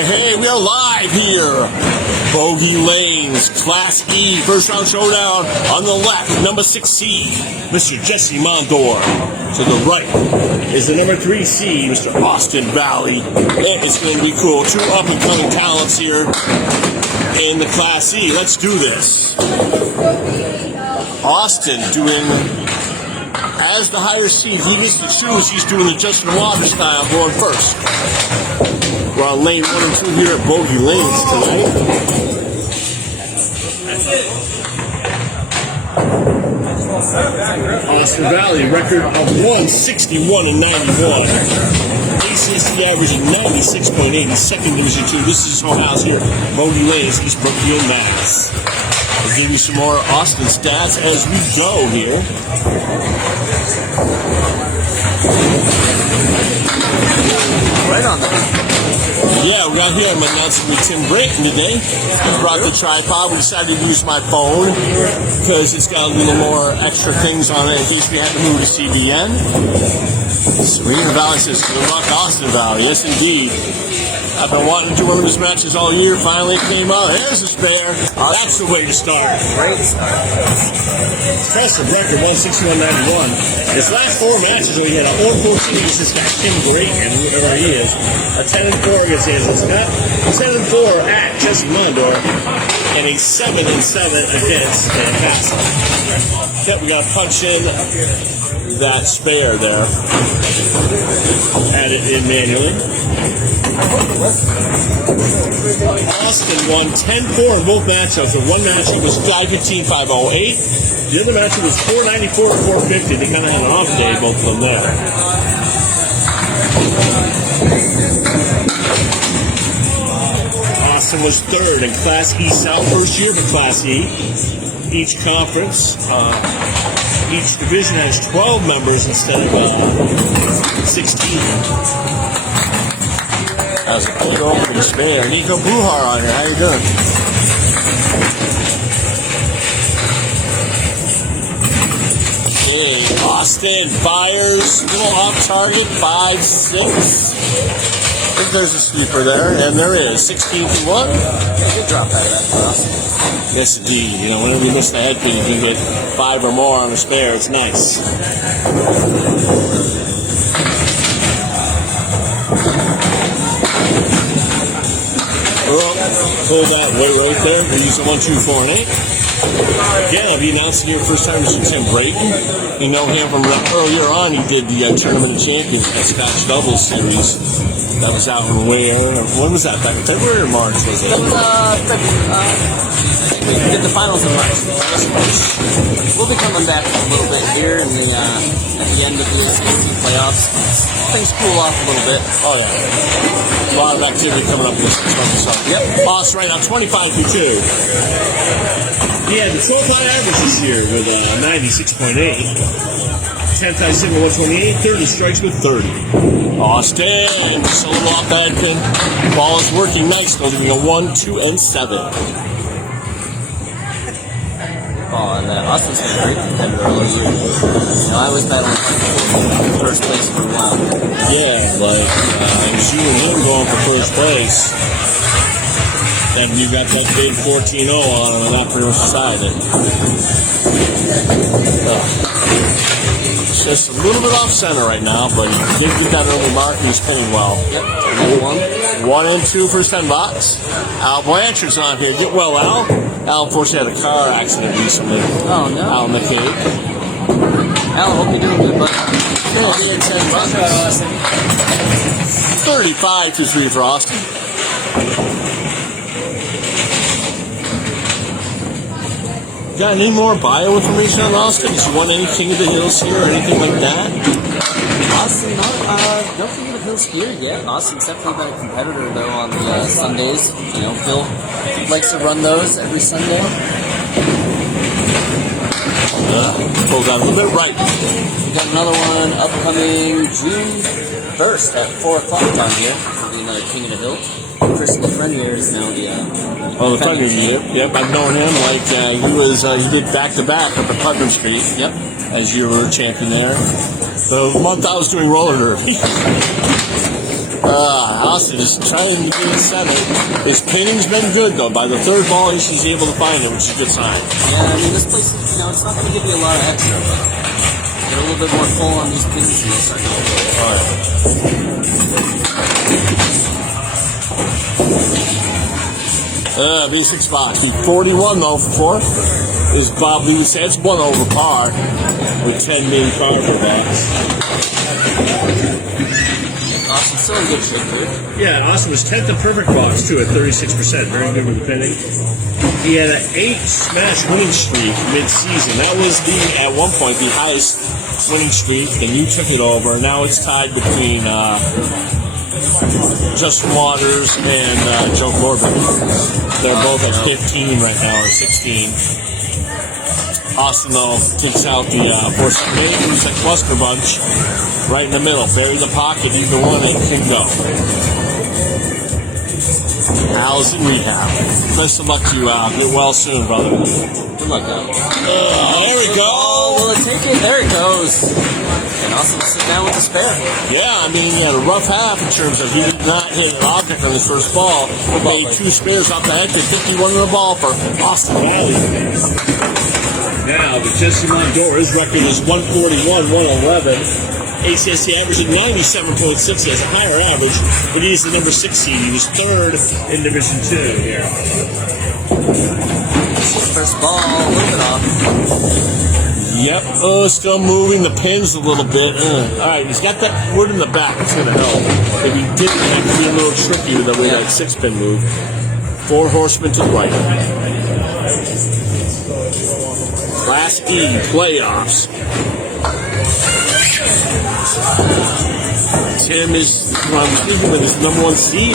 Hey, we are live here. Bogey Lanes, Class E, first round showdown. On the left, number 6 seed, Mr. Jesse Mondor. To the right is the number 3 seed, Mr. Austin Valle. It's going to be cool. Two up-and-coming talents here in the Class E. Let's do this. Austin doing, as the higher seed, he gets to choose. He's doing the Justin Water style, going first. We're on lane 1 and 2 here at Bogey Lanes tonight. Austin Valle, record of 161 and 91. ACST averaging 96.8 in second division 2. This is his home house here, Bogey Lanes, East Brookfield, Mass. I'll give you some more Austin stats as we go here. Right on that. Yeah, we got here. I'm announcing with Tim Brayton today. I brought the tripod. We decided to use my phone because it's got a little more extra things on it in case we had to move to CBN. Serena Valley says, good luck, Austin Valle. Yes, indeed. I've been wanting to do one of his matches all year. Finally it came out. There's a spare. Awesome. That's the way to start. Great start. Impressive record, 161.91. His last 4 matches, we had a 0-14 against this guy, Tim Brayton, whoever he is. A 10-4 against Angela Scott. 10-4 at Jesse Mondor. And a 7-7 against Fantastic. Yep, we got to punch in that spare there. Add it in manually. Austin won 10-4 in both matchups. The one matchup was 515-508. The other matchup was 494-450. They kind of had an off day, both of them there. Austin was 3rd in Class E South, first year for Class E. Each conference, each division has 12 members instead of 16. How's it going? Opening spare. Nico Buhar on here. How you doing? Okay, Austin fires. Little off target. 5-6. I think there's a sweeper there, and there is. 16-1. Yeah, good drop out of that for us. Yes, indeed. You know, whenever you miss the head pin, you can get 5 or more on a spare. It's nice. Hold that way right there. We'll use a 1, 2, 4, and 8. Again, I'll be announcing here first time Mr. Tim Brayton. You know him from earlier on. He did the Tournament of Champions at Scotch Doubles Series. That was out in where? When was that? Back in February or March? Was it? That was we did the finals in March. We'll be coming back a little bit here in the at the end of the ACST Playoffs. Things cool off a little bit. Oh yeah, a lot of activity coming up this month. Yep. Boss right now 25-2. He had the 12-point average this year with 96.8. 10th I said with 128. 30 strikes with 30. Austin, just a little off that pin. Ball is working nice. Going to be a 1, 2, and 7. Oh, and Austin's been a great competitor all year. You know, I was battling for first place for a while. Yeah, like it was you and him going for first place. And you got that big 14-0 on him, and that pretty much decided. It's just a little bit off center right now, but he did get that early mark and he's pinning well. Yep. 1 and 2 first 10 box. Al Blanchard's on here. Get well, Al. Al unfortunately had a car accident recently. Oh, no. Out in the Cape. Al, I hope you're doing good, bud. I'll be in 10 bucks. 35-3 for Austin. Got any more bio information on Austin? Did you want any King of the Hills here or anything like that? Austin, no King of the Hills here yet. Austin's definitely been a competitor, though, on the Sundays. You know, Phil likes to run those every Sunday. Pulled out a little bit right. We got another one upcoming June 1st at 4 o'clock down here. It'll be another King of the Hill. Chris Lafreniere is now the the Putnam Street. Yep, I've known him. Like he did back-to-back up at Putnam Street. Yep. As you were champion there. The month I was doing roller derby. Austin is trying to get it center. His pinning's been good, though. By the third ball, he's able to find it, which is a good sign. Yeah, I mean, this place, it's not going to give you a lot of extra, but get a little bit more full on these pins and you'll start going. All right. V6 box. He's 41, though, for 4. Is Bob Lee would say it's 1 over par with 10 main par for box. Austin's still in good shape here. Yeah, Austin was 10th in perfect box, too, at 36%. Very good with the pinning. He had an 8-smash winning streak mid-season. That was, at one point, the highest winning streak. Then you took it over. Now it's tied between Justin Waters and Joe Corbin. They're both at 15 right now, or 16. Austin, though, takes out the Borsa cluster bunch right in the middle. Bury the pocket, either one, and can go. Al's in rehab. Best of luck to you, Al. Get well soon, brother. Good luck, Al. There we go. Oh, will it take it? There it goes. And Austin will sit down with the spare. Yeah, I mean, he had a rough half in terms of he did not hit an object on his first ball. He made 2 spares off the head to 51 on the ball for Austin Valle. Now, with Jesse Mondor, his record is 141, 111. ACST average at 97.6. He has a higher average, but he is the number 6 seed. He was 3rd in Division 2 here. First ball, a little bit off. Yep. Still moving the pins a little bit. All right, he's got that wood in the back. It's going to help. If he didn't, that could be a little tricky with the way that 6-pin move. 4 horsemen to the right. Class E Playoffs. Tim is speaking with his number 1 seed,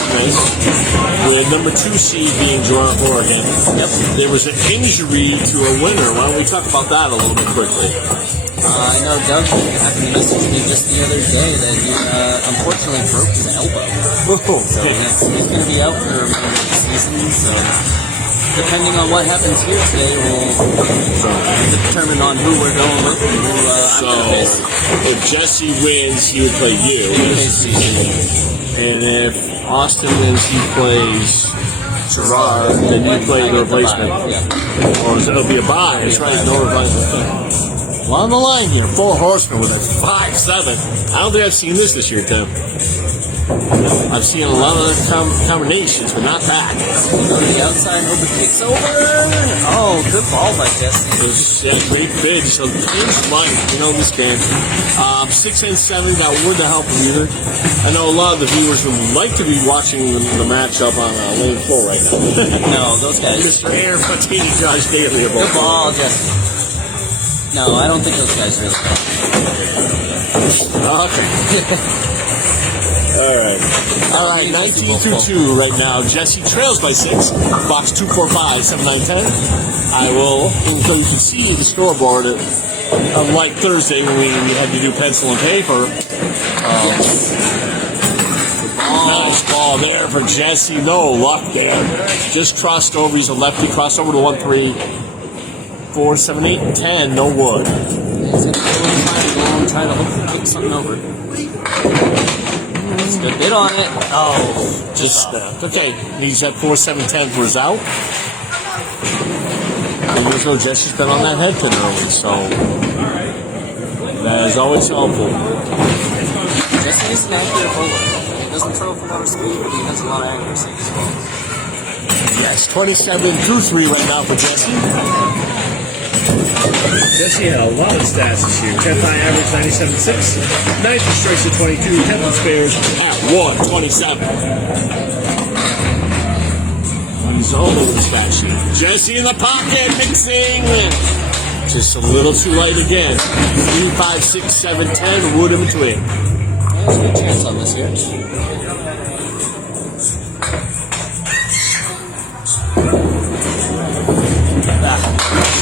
with number 2 seed being Gerard Oregon. Yep. There was an injury to a winner. Why don't we talk about that a little bit quickly? I know Doug happened to message me just the other day that he unfortunately broke his elbow. So he's going to be out for the remainder of the season. So depending on what happens here today will determine on who we're going with and who I'm going to face. If Jesse wins, he would play you. And if Austin wins, he plays Gerard, then you play the replacement. Or it'll be a bye. That's right, no replacement. Well, on the line here, 4 horsemen with a 5-7. I don't think I've seen this year, Tim. I've seen a lot of combinations, but not that. Go to the outside, hope it takes over. Oh, good ball by Jesse. Great bid. So pins light, this game. 6 and 7, that wouldn't help him either. I know a lot of the viewers would like to be watching the matchup on lane 4 right now. No, those guys. Mr. Air Fatini, Josh Daly. Good ball, Jesse. No, I don't think those guys really go. Okay. All right, 19-2 right now. Jesse trails by 6. Box 245-7910. I will, so you can see the scoreboard, unlike Thursday when we had to do pencil and paper. Nice ball there for Jesse. No luck there. Just crossed over. He's a lefty. Crossed over to 1-3. 4, 7, 8, 10. No wood. He's going to try to hopefully kick something over. That's a good bit on it. Oh, just okay. He's at 4, 7, 10 for his out. And usually Jesse's been on that head pin early, so that is always helpful. Jesse is an accurate bowler. He doesn't throw with a lot of speed, but he has a lot of accuracy as well. Yes, 27-3 right now for Jesse. Jesse had a lot of stats this year. 10th high average, 97.6. 9th in strikes at 22. 10th in spares at 127. He's all over the stat sheet. Jesse in the pocket, mixing. Just a little too light again. 3, 5, 6, 7, 10. Wood in between. There's a good chance on this here.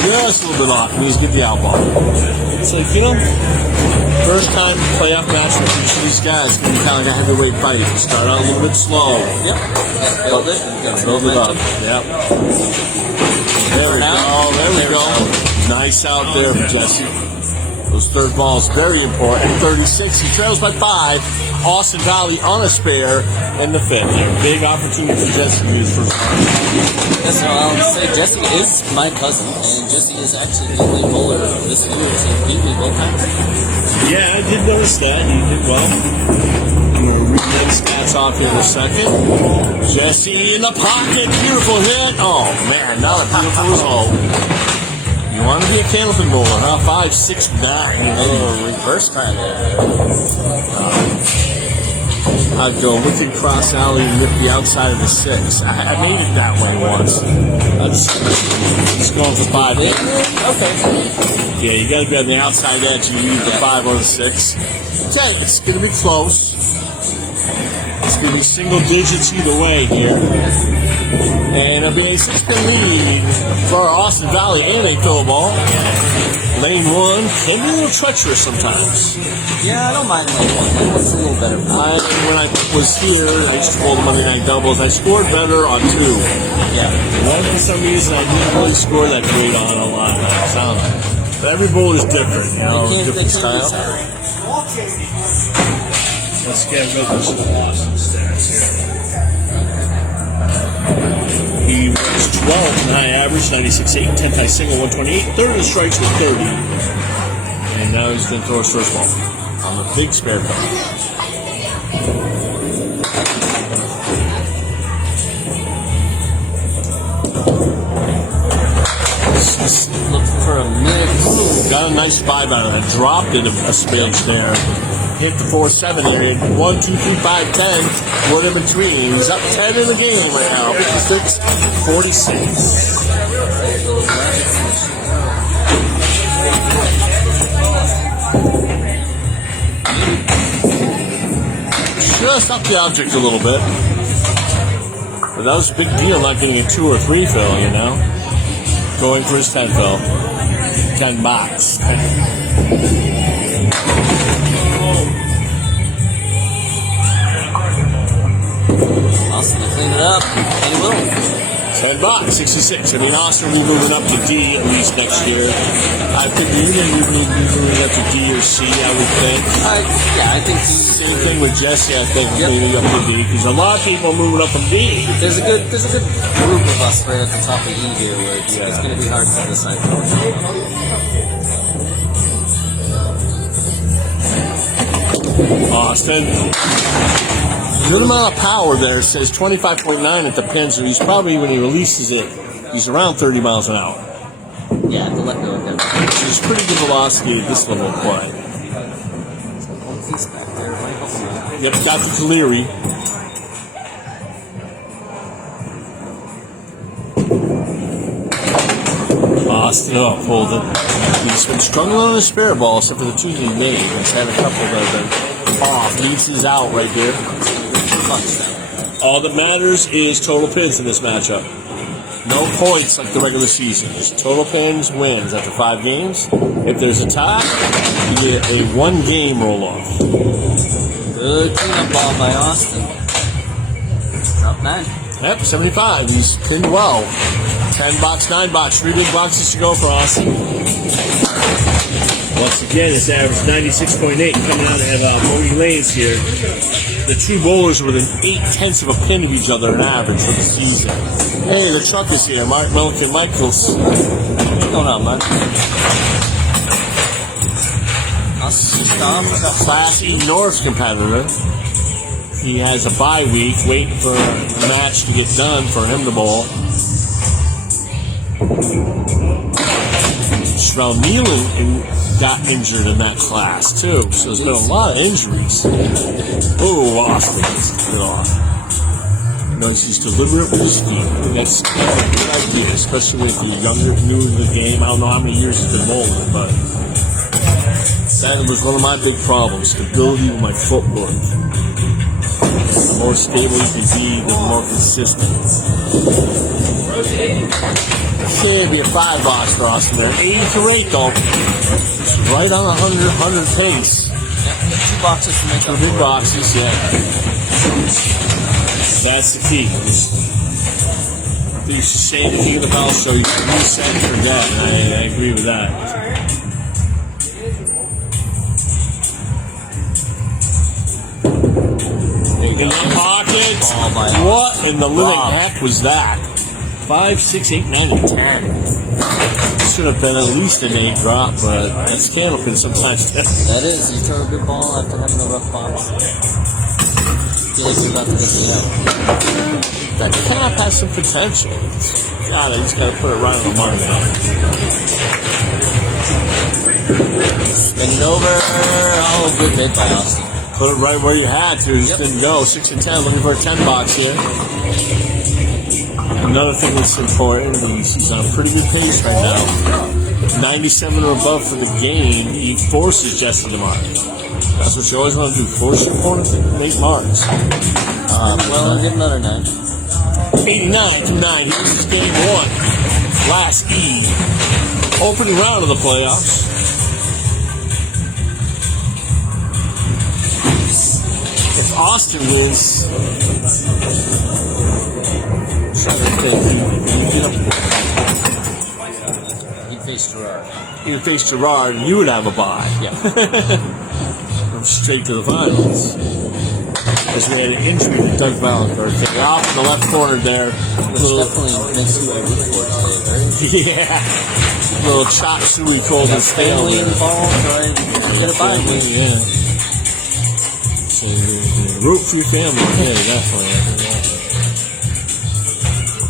Just a little bit off. He needs to get the out ball. It's like, first time playoff match with each of these guys, can be kind of like a heavyweight fight. You start out a little bit slow. Yep. Build it. Build it up. Yep. There we go. Nice out there for Jesse. Those third balls very important. 36, he trails by 5. Austin Valle on a spare in the 5th. Big opportunity for Jesse to use first ball. Yes, so I'll say Jesse is my cousin, and Jesse is actually the only bowler this year to beat me both times. Yeah, I did notice that. He did well. I'm going to read that stats off here in a second. Jesse in the pocket. Beautiful hit. Oh, man, not a beautiful result. You want to be a candlepin bowler, huh? 5, 6, 9. Oh, reverse try there. I'd go wicked cross alley and rip the outside of the 6. I made it that way once. It's going for 5. Okay. Yeah, you got to be on the outside edge. You leave the 5 or the 6. Okay, it's going to be close. It's going to be single digits either way here. And it'll be a 6-pin lead for Austin Valle and a throw ball. Lane 1 can be a little treacherous sometimes. Yeah, I don't mind lane 1. Lane 1's a little better. When I was here, I used to bowl the Monday night doubles. I scored better on 2. Yeah. One, for some reason, I didn't really score that great on a lot. But every bowl is different, you know, different style. Let's get rid of some Austin stats here. He was 12th in high average, 96.8, 10th high single, 128, third in the strikes with 30. And now he's going to throw his first ball on the big spare cup. Looking for a mix. Got a nice 5 out of it. Dropped it a smidge there. Hit the 4-7 area. 1, 2, 3, 5, 10. What in between? He's up 10 in the game right now. 56, 46. Just up the object a little bit. But that was a big deal not getting a 2 or 3 fill, you know? Going for his 10 fill. 10 box. Austin to clean it up, and he will. 10 bucks, 66. I mean, Austin will be moving up to D at least next year. I think you're going to be moving up to D or C, I would think. I think Same thing with Jesse, I think, moving up to D, because a lot of people are moving up from D. there's a good group of us right at the top of E here, where it's going to be hard to decide. Austin. Good amount of power there. It says 25.9 at the pins, so he's probably, when he releases it, he's around 30 miles an hour. Yeah, to let go of that. Which is pretty good velocity at this level of play. He's back there. Yep, Dr. Kaleri. Austin, pulled it. He's been struggling on his spare ball, except for the 2 he made. He's had a couple that have been off. Needs his out right there. All that matters is total pins in this matchup. No points like the regular season. Just total pins wins after 5 games. If there's a tie, you get a 1-game roll-off. Good cleanup ball by Austin. Drop 9. Yep, 75. He's pinned well. 10 box, 9 box. 3 big boxes to go for Austin. Once again, it's average 96.8 coming out of Bogey lanes here. The 2 bowlers are within 8/10 of a pin of each other in average for the season. Hey, the truck is here. Mark Milliken Michaels. What's going on, man? Class E North competitor. He has a bye week, waiting for the match to get done for him to bowl. Shrell Nealon got injured in that class too, so there's been a lot of injuries. Oh, Austin gets it off. Knows he's deliberate with his scheme. That's a good idea, especially if you're younger, new to the game. I don't know how many years he's been bowling, but that was one of my big problems: stability with my footwork. The more stable you can be, the more consistent. Okay, it'd be a 5 box for Austin there. 80-8 though. It's right on 100 pace. Yeah, 2 boxes to make up. 2 big boxes, yeah. That's the key. They used to say the king of the ball, so you can reset and forget, and I agree with that. In the pocket. Ball by What in the living Rob. heck was that? 5, 6, 8, 9, and 10. Should have been at least an 8 drop, but that's Candlepin sometimes. That is, you throw a good ball after having a rough box. I feel like you're about to get the out. That cap has some potential. God, I just got to put it right on the mark now. Spin it over. Oh, good hit by Austin. Put it right where you had to. Just didn't go. 6 and 10. Looking for a 10 box here. Another thing that's important, he's on a pretty good pace right now. 97 or above for the game. He forces Jesse to mark. That's what you always want to do. Force your opponent to make marks. Well, I'll give another 9. 89 to 9. Here's his game 1. Last E. Opening round of the playoffs. If Austin wins, He'd face Gerard. he'd face Gerard, and you would have a bye. Yeah. From straight to the finals. Because we had an injury to Doug Valenberg. Off in the left corner there. Which definitely makes you a root for today, right? Yeah. Little chop suey cold and stale. Family involved, right? Get a bye. Yeah. So, root for your family. Yeah, definitely.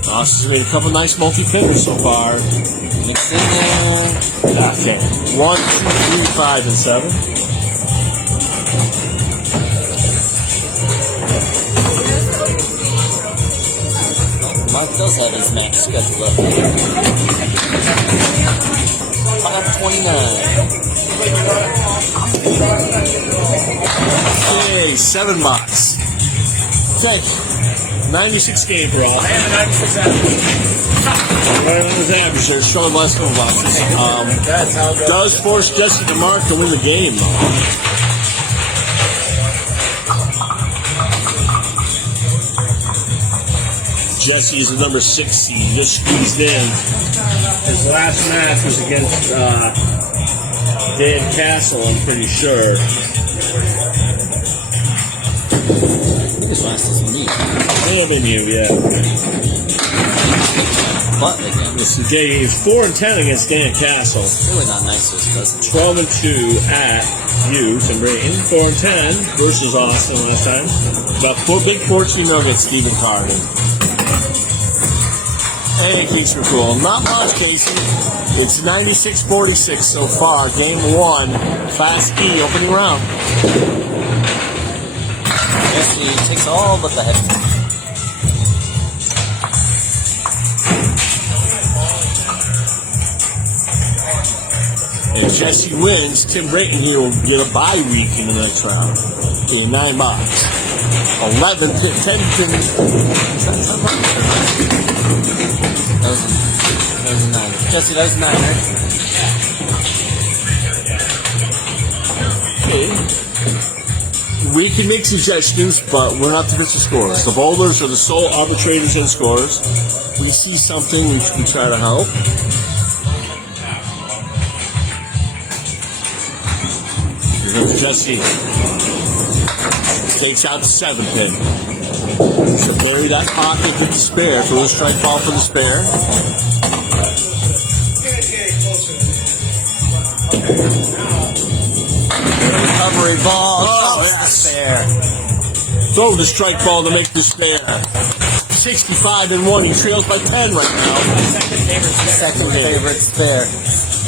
Austin's made a couple nice multi-pinners so far. Mix in there. Okay. 1, 2, 3, 5, and 7. Mark does have his max schedule up. 529. Okay, 7 box. Okay. 96 game for all. I have a 96 average. Right on his average there, showing less than boxes. That's how it goes. Does force Jesse to mark to win the game, though. Jesse is the number 6 seed, just squeezed in. His last match was against Dan Castle, I'm pretty sure. His last is me. May have been you, yeah. But again, This is day, he's 4 and 10 against Dan Castle. it's really not nice to his cousin. 12 and 2 at you, Tim Brayton. 4 and 10 versus Austin last time. About 14-0 against Stephen Carden. Hey, Casey McCool. Not much, Casey. It's 96-46 so far. Game 1, Class E, opening round. Yes, he takes all but the head. If Jesse wins, Tim Brayton here will get a bye week in the next round. In 9 box. 11, 10 pin. That was a 9. Jesse, that was a 9, right? Okay. We can make suggestions, but we're not the official scorers. The bowlers are the sole arbitrators and scorers. We see something, we try to help. Jesse takes out the 7 pin. So bury that pocket with the spare. Throw a strike ball for the spare. Recovery ball. Oh, Drops yes. the spare. Throw the strike ball to make the spare. 65 and 1. He trails by 10 right now. Second favorite spare.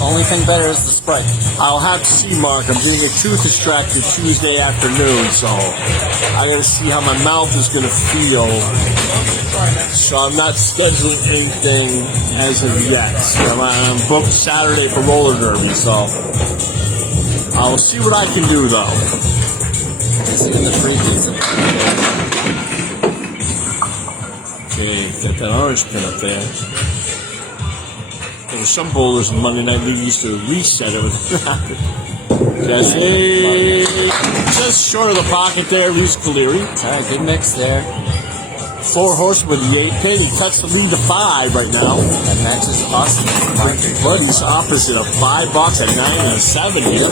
Only thing better is the Sprite. I'll have to see, Mark. I'm getting a tooth extracted Tuesday afternoon, so I gotta see how my mouth is gonna feel. So I'm not scheduling anything as of yet. I'm booked Saturday for roller derby, so I'll see what I can do, though. Is it in the free pizza? Okay, got that orange pin up there. There were some bowlers in Monday Night League used to reset it with Jesse. Just short of the pocket there, Reese Caleri. Alright, good mix there. 4 horsemen with the 8 pin. He cuts the lead to 5 right now. That matches Austin. But he's opposite of 5 bucks at 9 and a 7 here.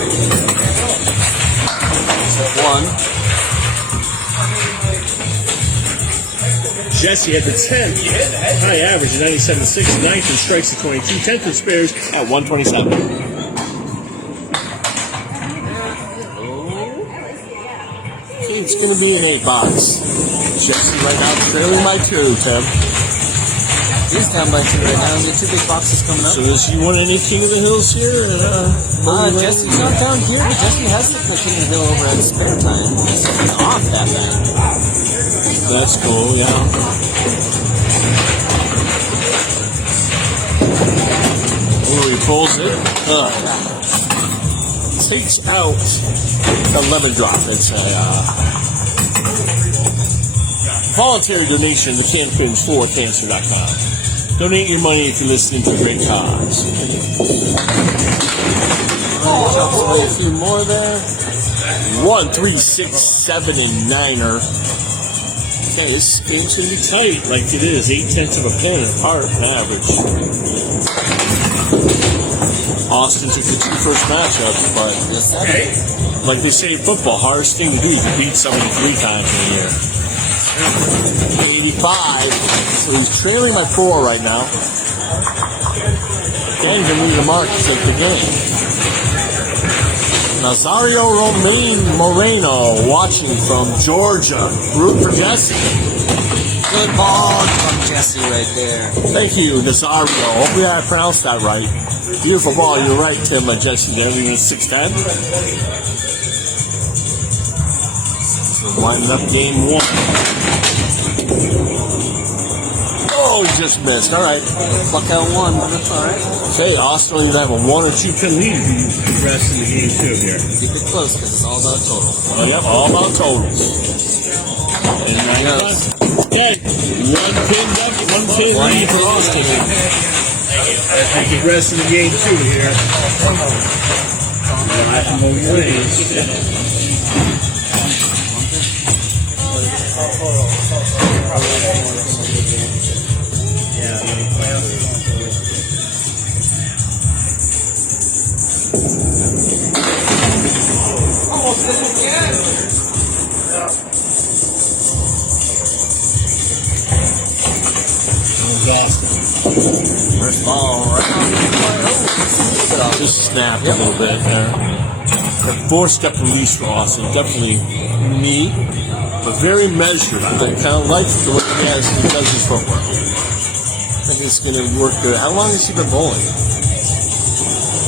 One. Jesse had the 10th high average of 97.6, 9th in strikes at 22, 10th in spares at 127. Okay, it's going to be an 8 box. Jesse right now trailing by 2, Tim. He's down by 2 right now. The 2 big boxes coming up. So does he want any King of the Hills here? Jesse's not down here, but Jesse has the King of the Hill over at spare time. He's off that bad. That's cool, yeah. Oh, he pulls it. Takes out a lemon drop. It's a voluntary donation to CanQuins4Cancer.com. Donate your money if you're listening to a great cause. Chops away a few more there. 1, 3, 6, 7, and 9er. Okay, this game's going to be tight like it is. 8/10 of a pin apart on average. Austin took the 2 first matchups, but like they say in football, hardest thing to do is to beat somebody 3 times in a year. 85, so he's trailing by 4 right now. Again, going to need a mark to take the game. Nazario Moreno watching from Georgia. Root for Jesse. Good ball from Jesse right there. Thank you, Nazario. Hopefully I pronounced that right. Beautiful ball. You're right, Tim. Jesse there. Even 6'10". So winding up game 1. Oh, he just missed. All right. Pluck out 1, but that's all right. Okay, Austin will either have a 1 or 2 pin lead if you progress in the game 2 here. Keep it close because it's all about total. Oh, yep, all about totals. And there he goes. Okay, 1 pin lead for Austin. As we progress in the game 2 here. First ball right on. Just snapped a little bit there. A 4-step release for Austin. Definitely neat, but very measured. I kind of like the way he does his footwork. I think it's going to work good. How long has he been bowling?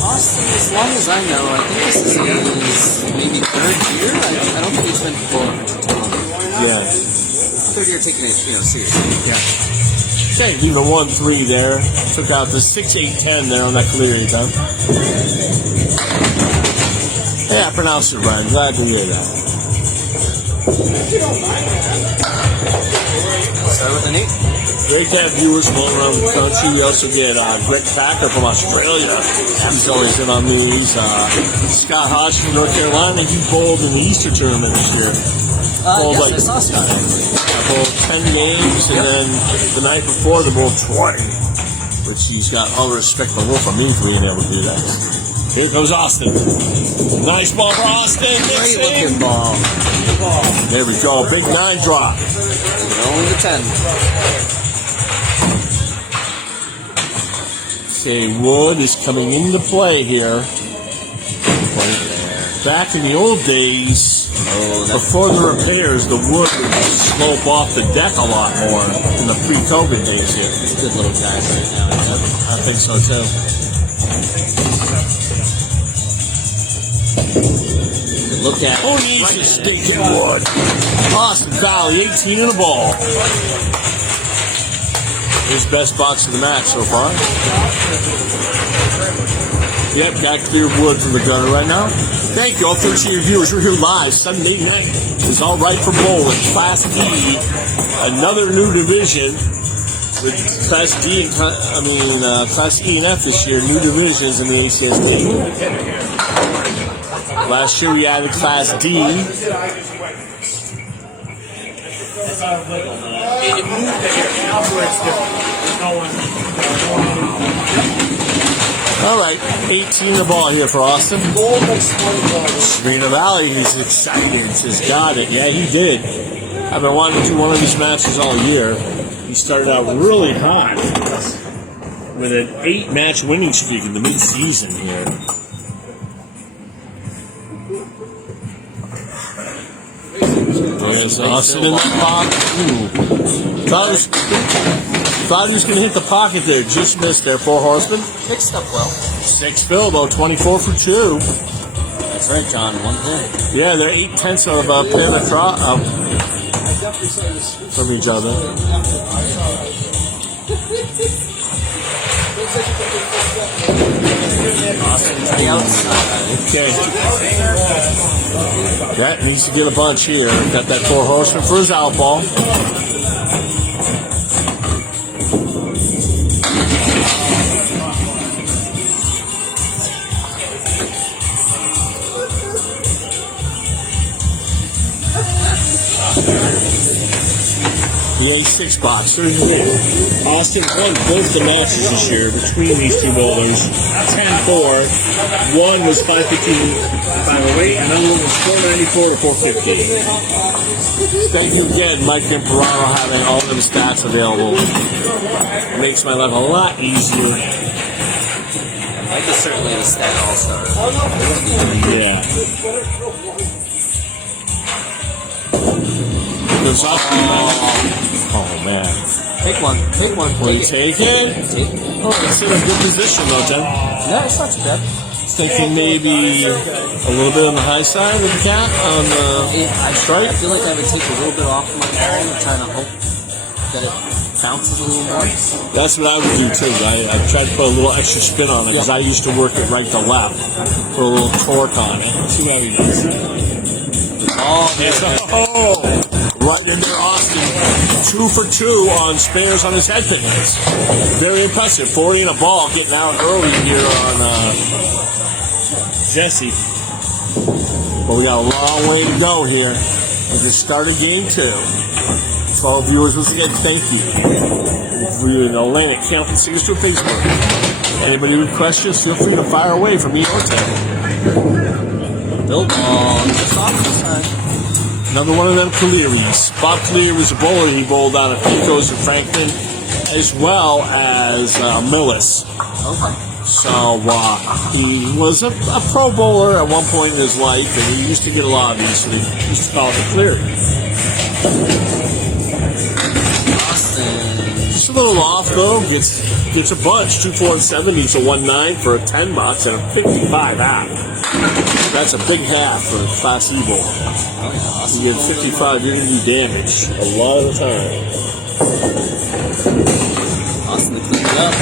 Austin, as long as I know, I think this is his maybe 3rd year. I don't think he's been bowling for too long. Yeah. 3rd year taking it, seriously. Yeah. Okay, leaving a 1-3 there. Took out the 6-8-10 there on that Cleary time. Hey, I pronounced it right. I'm glad to hear that. Start with an 8. Great to have viewers from all around the country. We also get Greg Packer from Australia. He's always in on these. Scott Hodge from North Carolina. He bowled in the Easter tournament this year. Bowled I saw Scott. Bowled 10 games, and then the night before the bowled 20, which he's got all the respect in the world for me for being able to do that. Here comes Austin. Nice ball for Austin. Great looking ball. There we go. Big 9 drop. Only the 10. Okay, wood is coming into play here. Back in the old days, before the repairs, the wood would slope off the deck a lot more in the pre-COVID days here. He's a good little guy right now. I think so too. Look at Who needs a stinking wood? Austin Valle, 18 in the ball. His best box of the match so far. Yep, got clear wood from the gutter right now. Thank you all 13 viewers. We're here live Sunday night. It's all right for bowling. Class D, another new division with Class D and Class E and F this year. New divisions in the ACST. Last year we added Class D. All right, 18 the ball here for Austin. Serena Valley, he's excited. Says, got it. Yeah, he did. I've been wanting to do one of these matches all year. started out really hot with an 8-match winning streak in the mid-season here. There's Austin in the pocket. Thought he was going to hit the pocket there. Just missed there. 4 Horsemen. Mixed up well. 6 fill, though. 24 for 2. That's right, John. 1 pin. Yeah, they're 8/10 of a pin from each other. Austin to the outside. Okay. That needs to get a bunch here. Got that 4 Horseman for his out ball. The A6 box. Austin won both the matches this year between these two bowlers. 10-4. One was 515, 508. Another one was 494 to 415. Thank you again, Mike and Pirano, having all them stats available. Makes my life a lot easier. Mike is certainly a stat all-star. Yeah. Oh man. Take one. Take one. Will you take it? Take it. Oh, it's in a good position though, Jen. No, it's not too bad. Thinking maybe a little bit on the high side with the cat on the strike. I feel like I would take a little bit off my ball and try to hope that it bounces a little more. That's what I would do too. I tried to put a little extra spin on it because I used to work it right to left. Put a little torque on it. Let's see how he does. Oh, right in there, Austin. 2 for 2 on spares on his head fitness. Very impressive. 40 and a ball, getting out early here on Jesse. But we got a long way to go here. We just started game 2. For our viewers, once again, thank you. If you're in Atlantic, Camp see us through Facebook. Anybody with questions, feel free to fire away from me or Ted. Built on just off the side. Another one of them Clearys. Bob Clear was a bowler. He bowled out of Pecos and Franklin, as well as Millis. Okay. So he was a pro bowler at one point in his life, and he used to get a lot of these, so they used to call it the Cleary. Austin. Just a little off, though. Gets a bunch. 2, 4, and 7. Needs a 1-9 for a 10 box and a 55 half. That's a big half for a Class E bowler. You get 55, you're going to do damage a lot of the time. Austin cleaned it up.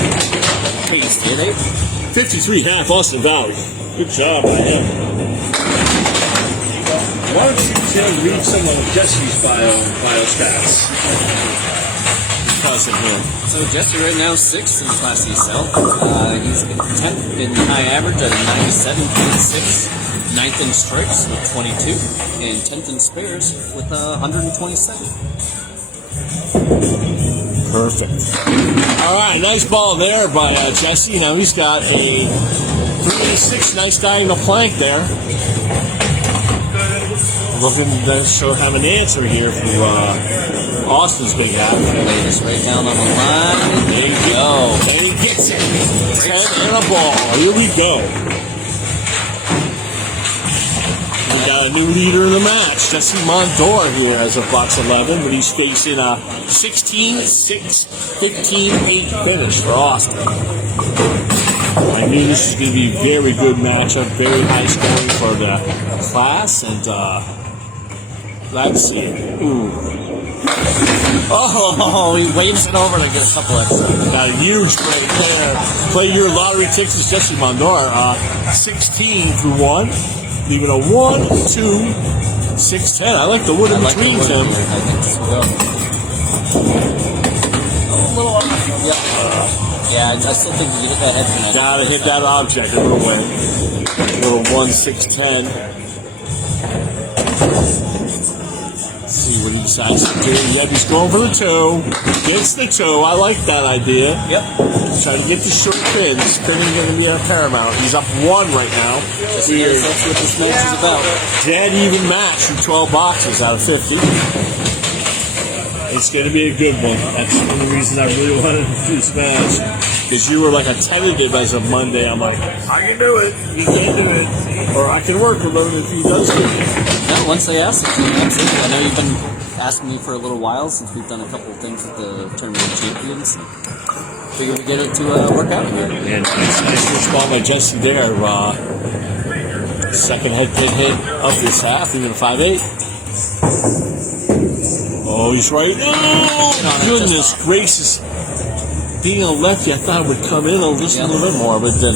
Tasty, eh? 53 half, Austin Valley. Good job by him. Why don't you, Tim, read some of Jesse's bio stats? Because of him. So Jesse right now 6th in Class E South. He's 10th in high average at a 97.6. 9th in strikes with 22, and 10th in spares with 127. Perfect. All right, nice ball there by Jesse. Now he's got a 3-6, nice diagonal plank there. Looking to sure have an answer here from Austin's big half. Latest right down on the line. There you go. And he gets it. 10 and a ball. Here we go. We got a new leader in the match. Jesse Mondor here as of box 11, but he's facing a 16-6, 15-8 finish for Austin. I knew this is going to be a very good matchup, very high scoring for the class, and let's see. Ooh. Oh, he waves it over to get a couple extra. Got a huge break there. Play your lottery tickets, Jesse Mondor. 16 through 1. Leaving a 1, 2, 6, 10. I like the wood in between, Tim. I think this will go. A little off. Yeah, I still think you get that head from that. Gotta hit that object a little way. A little 1, 6, 10. Let's see what he decides to do. Yep, he's going for the 2. Gets the 2. I like that idea. Yep. Try to get the short spin. Spinning going to be paramount. He's up 1 right now. That's what this match is about. Dead even match from 12 boxes out of 50. It's going to be a good one. That's one of the reasons I really wanted to do this match. Because you were like a tentative as of Monday. I'm like, I can do it. You can't do it. Or I can work with him if he does do it. No, once they ask it, absolutely. I know you've been asking me for a little while since we've done a couple of things with the Tournament of Champions. Figured we'd get it to work out here. And nice response by Jesse there. Second head pin hit of this half, even a 5-8. Oh, he's right. Oh, goodness gracious. Being a lefty, I thought it would come in just a little bit more, but then.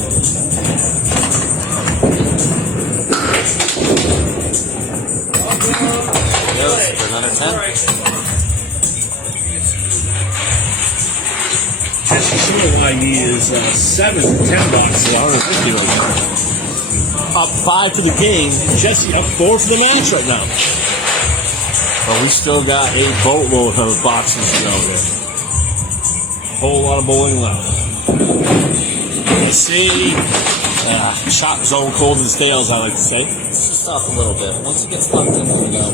Goes for another 10. Jesse Steele, why he is 7 to 10 bucks. Up 5 for the game. Jesse up 4 for the match right now. But we still got a boatload of boxes to go here. Whole lot of bowling left. You see, shot zone cold and stale, as I like to say. It's just off a little bit. Once it gets locked in, we go.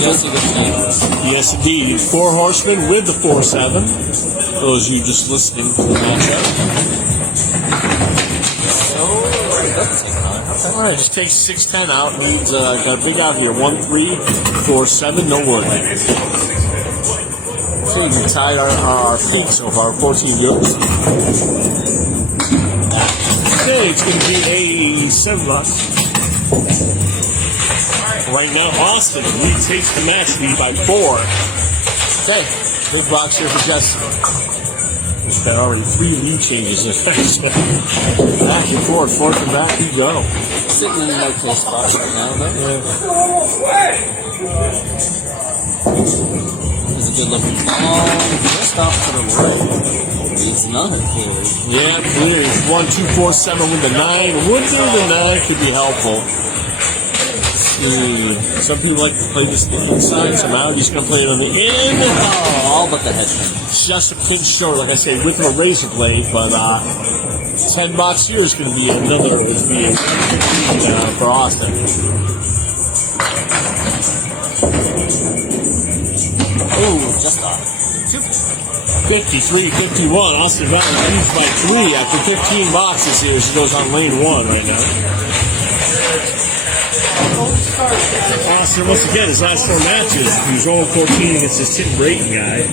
Yes, it gets dangerous. Yes, indeed. 4 horsemen with the 4-7. Those of you just listening to the matchup. All right, just take 6-10 out. Needs got a big out here. 1-3, 4-7. No word. We tied our peak so far, 14 goes. Today it's going to be a $7. Right now, Austin takes the match lead by 4. Okay, big box here for Jesse. He's got already 3 lead changes in effect. Back and forth and back we go. Sitting in an okay spot right now, though. Is a good looking ball. Just off to the right. Needs another carry. Yeah, clear. 1-2-4-7 with the 9. Would do the 9 could be helpful. Some people like to play this the inside. Somehow he's going to play it on the in. Oh, all but the head pin. Just a pinch short, like I say, with a razor blade. But $10 here is going to be another. Would be a for Austin. Oh, just off. 53-51. Austin Valle leads by 3 after 15 boxes here. She goes on lane 1 right now. Austin, once again, his last 4 matches, he was 0-14 against this Tim Brayton guy.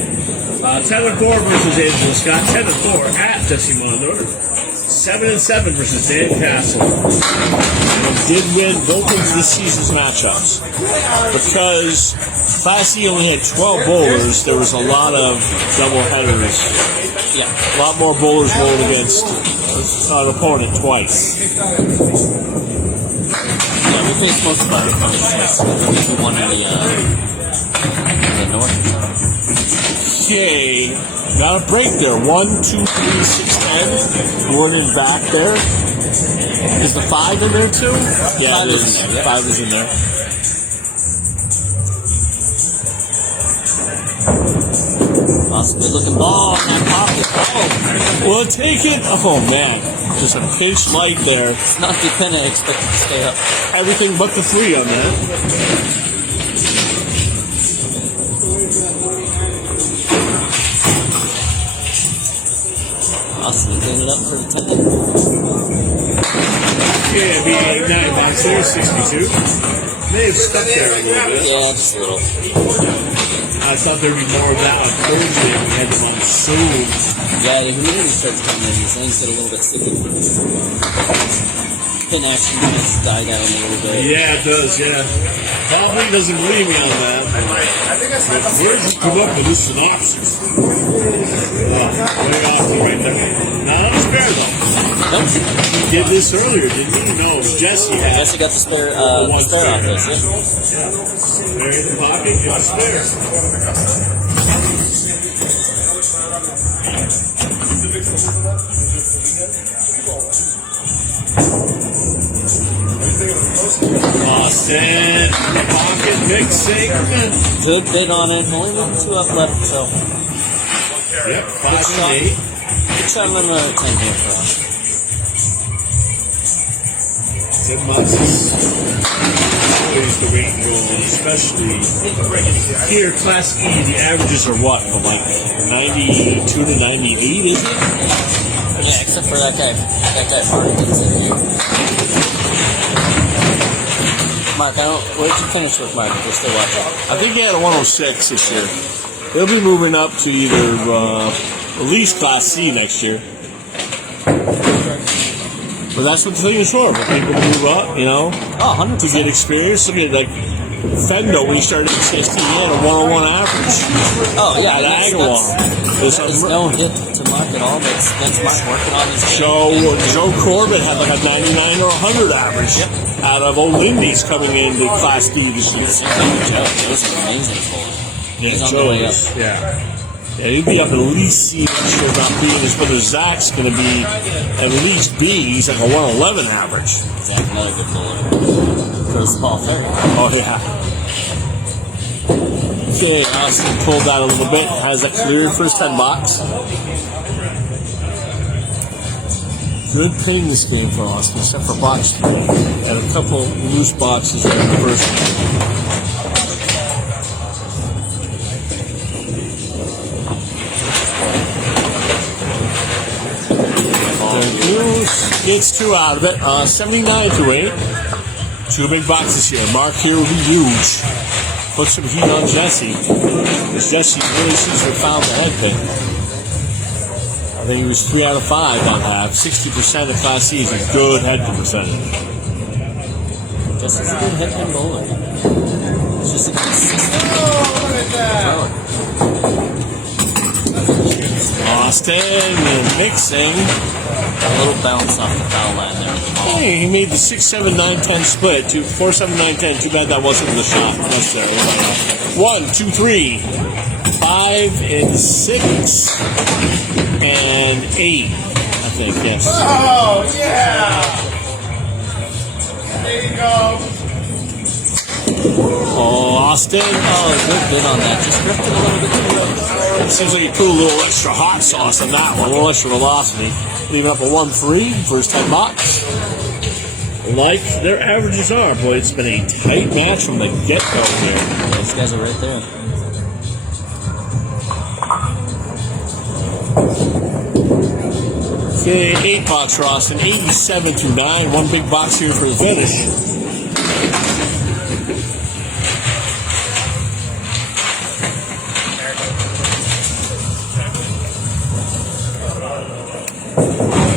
10-4 versus Angela Scott. 10-4 at Jesse Mondor. 7-7 versus Dan Castle. And did win both of this season's matchups. Because Class E only had 12 bowlers, there was a lot of double headers. Yeah. A lot more bowlers bowled against an opponent twice. Yeah, we faced most of our opponents. We won in the north. Okay, got a break there. 1, 2, 3, 6, 10. Gordon back there. Is the 5 in there too? Yeah, it is. 5 is in there. Awesome. Good looking ball in that pocket. Oh. Well, take it. Oh, man. Just a pinch light there. It's not the pin I expected to stay up. Everything but the 3 on that. Austin cleaned it up for the 10. Yeah, it'd be 9 box there, 62. May have stuck there a little bit. Yeah, just a little. I thought there'd be more of that on Thursday. We had them on Zoom. Yeah, the humidity starts coming in. These things get a little bit sticky. Pin action has died out a little bit. Yeah, it does, yeah. Probably doesn't believe me on that. But where did you come up with this synopsis? Way off right there. Not on a spare, though. Nope. He did this earlier, didn't he? No, it was Jesse. Jesse got the spare off this, yeah. There in the pocket, get the spare. Austin, pocket mixing. Good bid on it. Only with 2 up left, so. Yep, 5 and 8. Good shot on 10 here for us. 10 months is the rate going, especially here, Class E, the averages are what? From like 92 to 98, is it? Yeah, except for that guy. That guy Parkinson's in here. Mark, where'd you finish with Mark? We're still watching. I think he had a 106 this year. He'll be moving up to either at least Class C next year. But that's what the thing is for people to move up, you know, Oh, 100%. to get experience. Look at like Fendo when he started at ACST, he had a 101 average. Oh, yeah. At That's no hit to Mark at all. That's Mark working on his game. Joe Corbett had like a 99 or 100 average out of Old Lindy's coming into Class D this year. Joe's amazing for him. He's on the way up. Yeah, he'd be up at least C next year about B, and his brother Zach's going to be at least B. He's like a 111 average. Zach, another good bowler. Throws the ball very well. Oh, yeah. Okay, Austin pulled that a little bit. Has that cleared for his 10 box. Good ping this game for Austin, except for box 3. Had a couple loose boxes right in the first one. Gets 2 out of it. 79 to 8. 2 big boxes here. Mark here will be huge. Put some heat on Jesse. Because Jesse really seems to have found the head pin. I think he was 3 out of 5 on half. 60% of Class C is a good head pin percentage. Jesse's a good head pin bowler. It's just a consistent. Austin and mixing. A little bounce off the foul line there. Hey, he made the 6-7-9-10 split. 4-7-9-10. Too bad that wasn't the shot necessarily. 1, 2, 3, 5, and 6, and 8. I think, yes. Oh, yeah! There you go. Oh, Austin. Oh, good bit on that. Just drifted a little bit too low. Seems like he put a little extra hot sauce on that one. A little extra velocity. Leaving up a 1-3 for his 10 box. Like their averages are, boy, it's been a tight match from the get-go here. Those guys are right there. Okay, 8 box for Austin, 87 through 9. 1 big box here for the finish.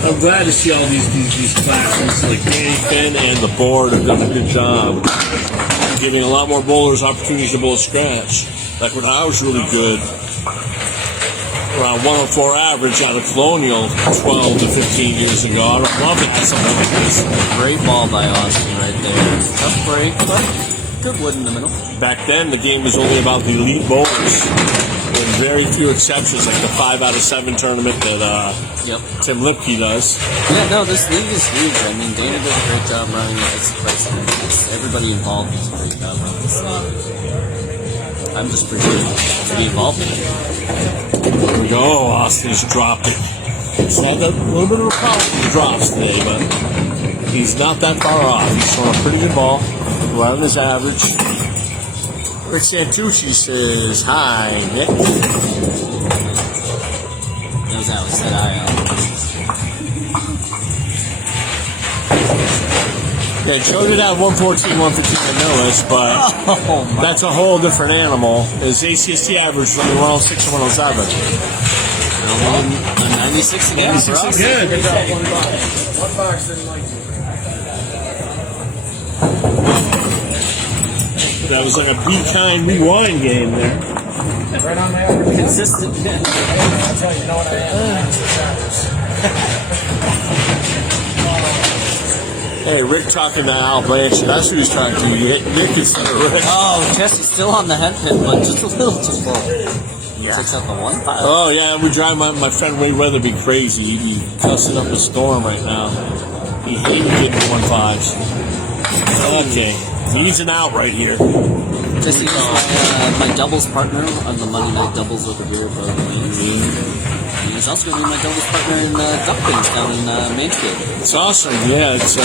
I'm glad to see all these classes like Danny Finn and the board have done a good job giving a lot more bowlers opportunities to bowl scratch. Like when I was really good, around 104 average out of Colonial 12 to 15 years ago. I would love to have something like this. Great ball by Austin right there. Tough break, but good wood in the middle. Back then, the game was only about the elite bowlers. With very few exceptions, like the 5 out of 7 tournament that Tim Lipke does. Yeah, no, this league is huge. I mean, Dana does a great job running it. It's everybody involved does a great job running this league. I'm just pretending to be involved in it. There we go. Austin's dropped it. He's had a little bit of a problem with the drops today, but he's not that far off. He's throwing a pretty good ball, right on his average. Rick Santucci says, "Hi, Nick." Knows how to set eye out. Yeah, Joe did have 114, 115 in Millis, but that's a whole different animal. His ACST average is only 106 and 107. A 96 again for us. Good. Good job, 1 box. 1 box didn't like you. That was like a Be Kind Rewind game there. Right on my average. Consistent. I'll tell you, you know what I am? 96 hours. Hey, Rick talking to Al Blanchard. That's who he's talking to. You hit Nick instead of Rick. Oh, Jesse's still on the head pin, but just a little too full. Yeah. Takes out the 1-5. Oh, yeah, we drive my friend Ray Weatherby crazy. He's cussing up a storm right now. He hated getting 1-5s. Okay. He's an out right here. Jesse is my doubles partner on the Monday Night Doubles with the beer for the Queens. He's also going to be my doubles partner in Duck Pins down in Mansfield. It's awesome. Yeah, it's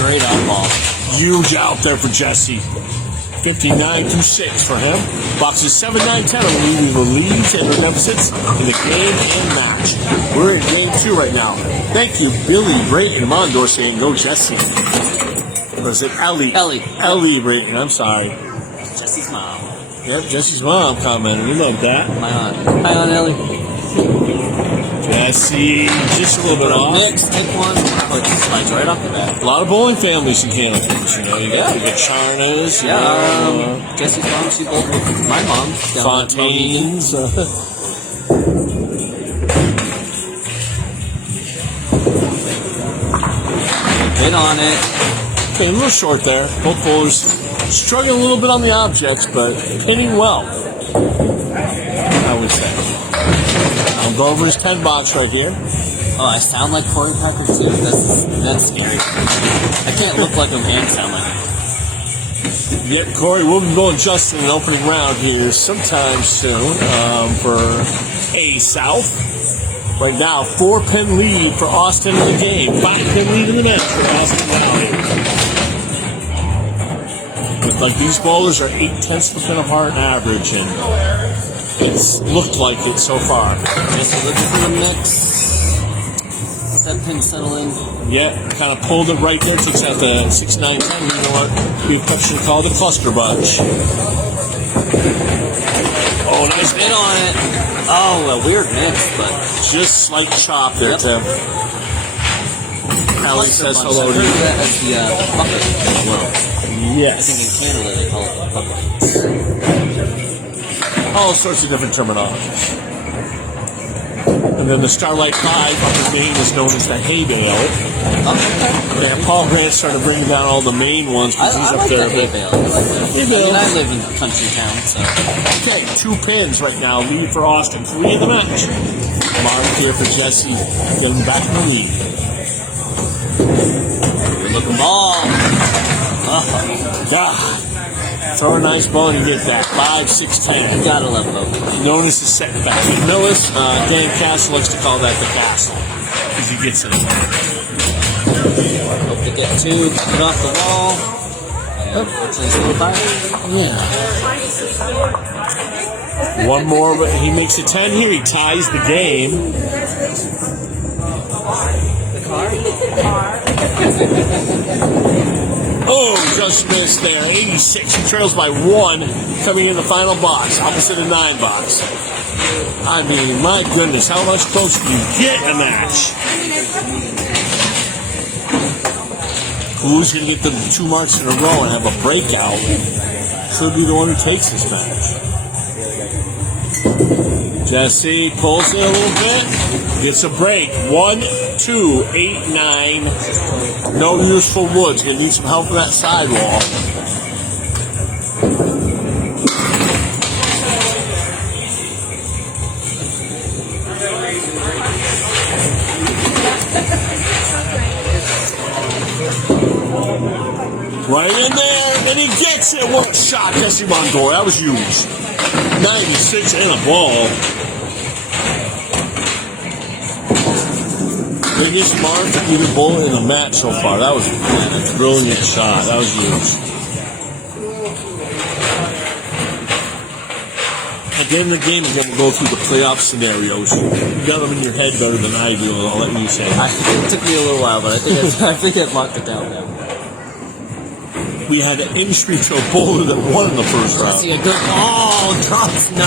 Great on ball. Huge out there for Jesse. 59-6 for him. Boxes 7-9-10 are leading the leads and their deficits in the game and match. We're in game 2 right now. Thank you, Billy, Brayton, Mondor saying go Jesse. Or is it Ellie? Ellie Brayton, I'm sorry. Jesse's mom. Yep, Jesse's mom commented. We love that. My aunt. Hi, Aunt Ellie. Jesse, just a little bit off. Next, take one. Oh, it just slides right off the bat. A lot of bowling families in Canada. You know, you got the Charnas. Yeah, Jesse's mom, she bowled with my mom. Fontaines. Hit on it. Okay, a little short there. Both bowlers struggling a little bit on the objects, but hitting well, I would say. I'm going for his 10 box right here. Oh, I sound like Corey Parker too. That's scary. I can't look like him and sound like him. Yep, Corey, we'll be going Justin in the opening round here sometime soon for A South. Right now, 4-pin lead for Austin in the game. 5-pin lead in the match for Austin Valle. Looks like these bowlers are 0.8 of a pin apart average, and it's looked like it so far. Jesse looking for the mix. 7-pin settling. Yeah, kind of pulled it right there. Takes out the 6-9-10. You know what we affectionately call the cluster bunch. Oh, nice Hit on it. Oh, a weird mix, but just slight chop there, Yep. Tim. Ellie says hello I've to heard you. that as the bucket as well. I think Yes. in Canada they call it the bucket. All sorts of different terminologies. And then the Starlight 5 up in Maine is known as the hay bale. Oh, okay. Yeah, Paul Grant started bringing down all the main ones because he's I up like there. the hay bale. I like that. Hay I bale. mean, I live in a country town, so. Okay, 2 pins right now. Lead for Austin. 3 in the match. Mark here for Jesse. Getting back in the lead. Good looking ball. Oh, God. Throw a nice ball and you get that. 5-6-10. gotta love Bogey. Known as the setback. Millis, Dan Castle likes to call that the castle. Because he gets it. Hope to get 2, get off the wall. Unfortunately, it's a little by. Yeah. One more, but he makes it 10 here. He ties the game. Oh, just missed there. 86. He trails by 1 coming in the final box, opposite the 9 box. I mean, my goodness, how much closer do you get in a match? Who's going to get the 2 marks in a row and have a breakout? Could be the one who takes this match. Jesse pulls it a little bit, gets a break. 1, 2, 8, 9. No use for Woods. Gonna need some help with that sidewall. Right in there, and he gets it. What a shot, Jesse Mondor. That was huge. 96 and a ball. Biggest mark for either bowler in the match so far. That was a brilliant shot. That was huge. At the end of the game, again, we'll go through the playoff scenarios. You got them in your head better than I do. I'll let you say. It took me a little while, but I think I've locked it down now. We had an injury to a bowler that won in the first round. See a good ball, drops 9.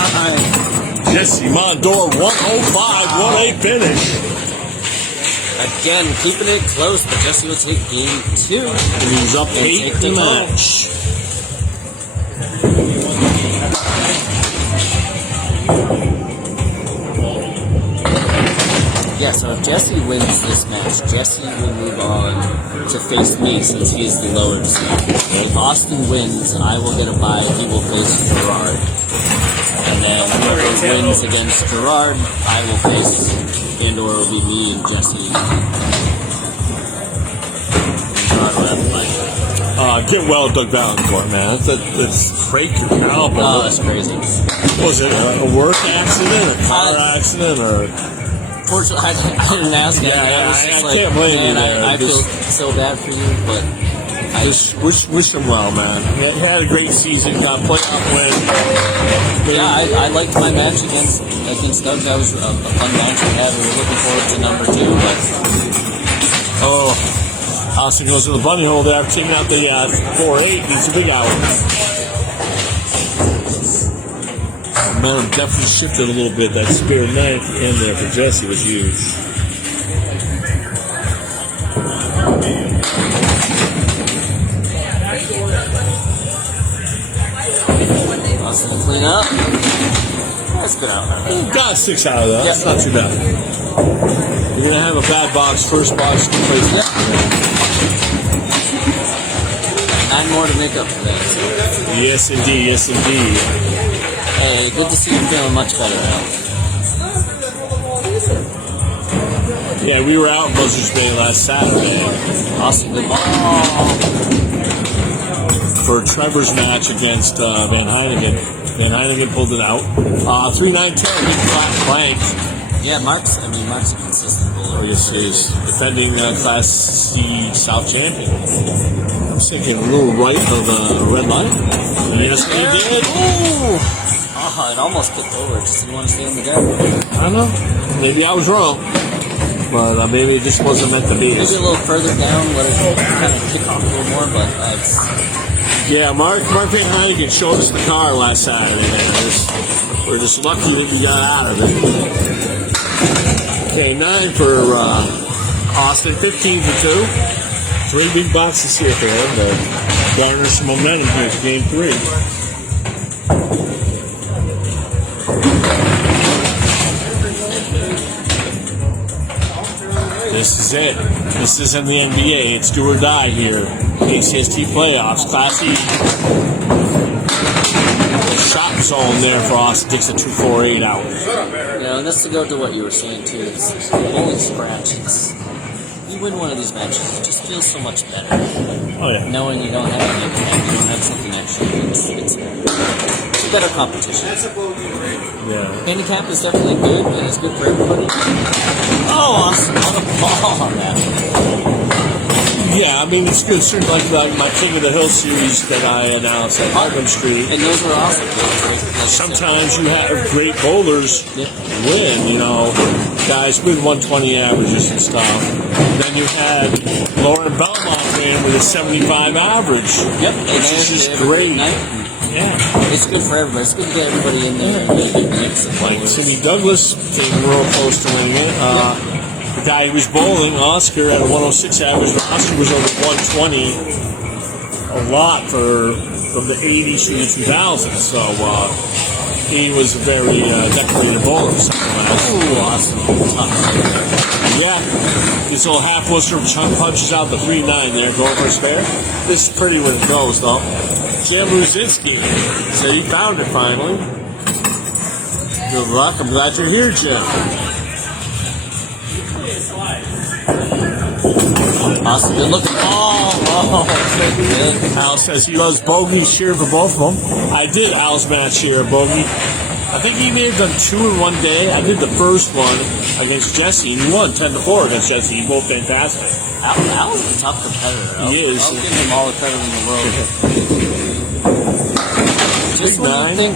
Jesse Mondor, 105, 1-8 finish. Again, keeping it close, but Jesse will take game 2. And he was up 8 in the match. Yeah, so if Jesse wins this match, Jesse will move on to face me since he is the lower seed. If Austin wins, I will get a bye. He will face Gerard. And then whoever wins against Gerard, I will face, and/or it'll be me and Jesse. Gerard will have a bye. Get well, Doug Valancourt, man. That's break your album. Oh, that's crazy. Was it a work accident, a car accident, or? Fortunately, I didn't ask. Yeah, I can't blame you there. I feel so bad for you, but Just wish him well, man. He had a great season, got playoff win. Yeah, I liked my match against Doug. That was a fun match we had. We were looking forward to number 2, but Austin goes to the bunny hole there after taking out the 4-8. He's a big out. Momentum definitely shifted a little bit. That spare ninth in there for Jesse was huge. Austin will clean up. That's good out. Got 6 out of that. That's not too bad. You're going to have a bad box, first box to place. Yep. 9 more to make up for that. Yes, indeed. Yes, indeed. Hey, good to see you feeling much better now. Yeah, we were out in Buzzards Bay last Saturday. Awesome, good ball. For Trevor's match against Van Heineken. Van Heineken pulled it out. 3-9-10, big flat blank. Yeah, Mark's a consistent bowler. Yes, he is. Defending Class C South champion. I'm thinking a little right of the red line. Yes, he did. Ooh! Oh, it almost tipped over. Just didn't want to stay on the deck. I don't know. Maybe I was wrong. But maybe it just wasn't meant to be. Maybe a little further down, let it kind of kick off a little more, but it's... Yeah, Mark Van Heineken showed us the car last Saturday. We're just lucky that we got out of it. Okay, 9 for Austin, 15 for 2. 3 big boxes here for him to garner some momentum here for game 3. This is it. This isn't the NBA. It's do or die here. ACST Playoffs, Class E. Shot zone there for Austin. Takes a 2-4-8 out. And that's to go to what you were saying too. It's only scratches. You win one of these matches, it just feels so much better. Oh, yeah. Knowing you don't have a handicap, you don't have something extra. It's a better competition. Yeah. Handicap is definitely good, and it's good for everybody. Oh, awesome. What a ball on that. Yeah, I mean, it's good. Certainly like my King of the Hill series that I announced at Harlem Street. And those were awesome. Like sometimes you have great bowlers win, guys with 120 averages and stuff. Then you had Lauren Belmont win with a 75 average. Yep. Which is just great. Yeah. It's good for everybody. It's good to get everybody in there and get a big mix of Like players. Timmy Douglas came real close to winning it. The guy who was bowling, Oscar, had a 106 average, but Oscar was over 120 a lot from the 80s to the 2000s. So he was a very decorated bowler. Ooh, awesome. Yeah. This little half-wooster chunk punches out the 3-9 there, going for a spare. This is pretty when it goes, though. Jim Ruzinski. So you found it finally. Good luck. I'm glad you're here, Jim. Awesome. Good looking ball. Oh, good. Al says he loves Bogey. Cheer for both of them. I did Al's match here, Bogey. I think he may have done 2 in one day. I did the first one against Jesse, and he won 10-4 against Jesse. He both fantastic. Al's a tough competitor. He is. I'll give him all the credit in the world. Just when you think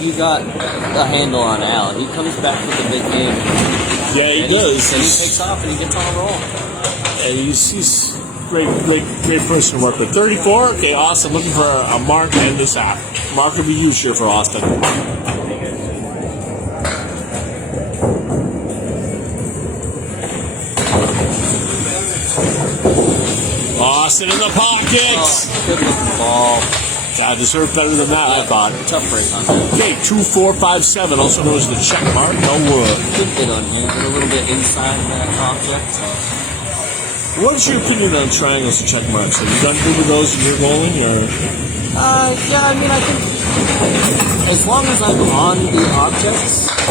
you got a handle on Al, he comes back with a big game. Yeah, he does. And he takes off and he gets on a roll. And he's great person to work with. 34, okay, Austin looking for a mark to end this out. Mark will be used here for Austin. Austin in the pockets. Oh, good looking ball. I deserve better than that, I thought. Tough break on that. Okay, 2-4-5-7, also known as the check mark. No wood. Good hit on here. A little bit inside that object. What's your opinion on triangles and check marks? Have you done good with those in your bowling, or? Yeah, I mean, I think as long as I'm on the objects, I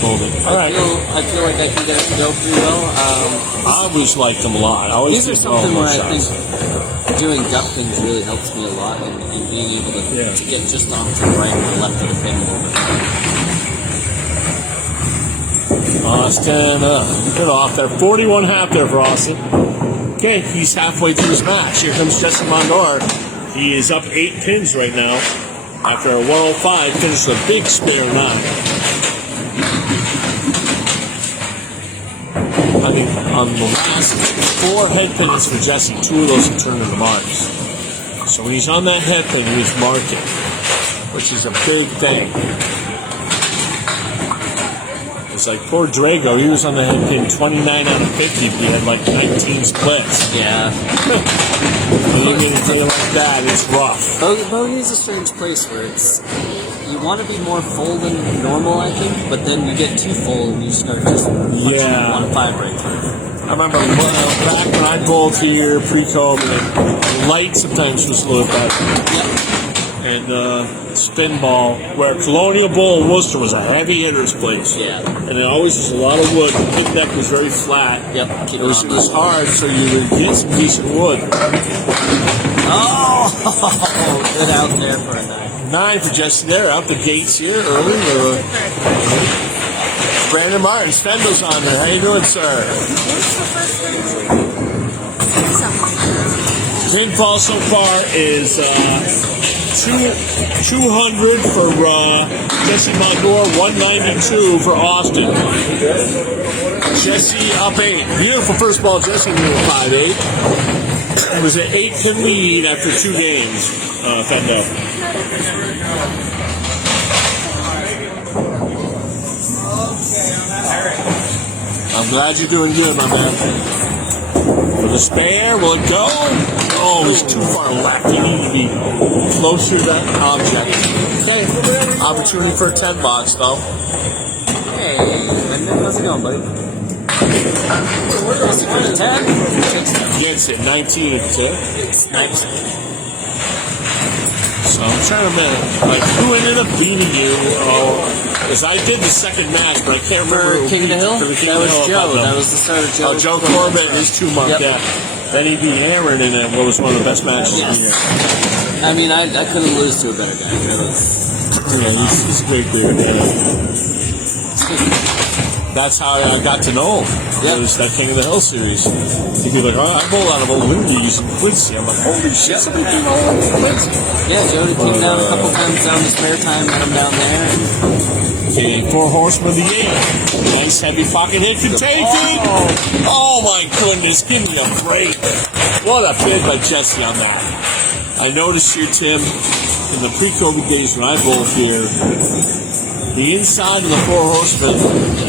feel like I can get it to go pretty well. I always liked them a lot. I always these are did something where I shots. think doing duck pins really helps me a lot in being able to get just onto the right and the left of the pin a little bit. Austin, good off there. 41.5 there for Austin. Okay, he's halfway through his match. Here comes Jesse Mondor. He is up 8 pins right now. After a 105, finished a big spare 9. I mean, on the last 4 head pins for Jesse, 2 of those have turned into marks. So when he's on that head pin, he's marking, which is a big thing. It's like poor Drago, he was on the head pin 29 out of 50, but he had like 19 splits. Yeah. And you get a day like that, it's rough. Bogey is a strange place where it's, you want to be more full than normal, I think, but then you get too full and you start just punching 1-5 right through. I remember back when I bowled here pre-COVID, the light sometimes was a little better. Yeah. And spin ball, where Colonial Bowl in Worcester was a heavy hitter's place. Yeah. And it always was a lot of wood. The pin deck was very flat. Yep. It was hard, so you would get some decent wood. Oh, good out there for a 9. 9 for Jesse there, out the gates here early. Brandon Martin, Spendel's on there. How you doing, sir? Pinfall so far is 200 for Jesse Mondor, 192 for Austin. Jesse up 8. Beautiful first ball, Jesse knew 5-8. It was an 8-pin lead after 2 games, Fendo. I'm glad you're doing good, my man. For the spare, will it go? Oh, it's too far left. You need to be closer to that object. Okay. Opportunity for a 10 box, though. Hey, Brendan, how's it going, buddy? Is it for the 10? Gets it. 19 at the tip. It's nice. So I'm trying to remember, like, who ended up beating you? Because I did the second match, but I can't remember. For King of the Hill? For the King That of was the Hill, Joe. That was the start of Joe. Oh, Joe Corbett and his 2 month, Yep. yeah. Then he beat Aaron in what was one of the best matches of the year. I mean, I couldn't lose to a better guy. That was, Yeah, he's a great player, man. That's how I got to know him. Yep. It was that King of the Hill series. He'd be like, oh, I bowl out of Old Windies and Quincy. I'm like, holy shit, somebody came out of Quincy. yeah, Jody came down a couple times down the spare time, met him down there. Okay, 4 horsemen of the 8. Nice heavy pocket hit for taking. Oh my goodness, give me a break. What a bid by Jesse on that. I noticed here, Tim, in the pre-COVID days when I bowled here, the inside of the 4 horsemen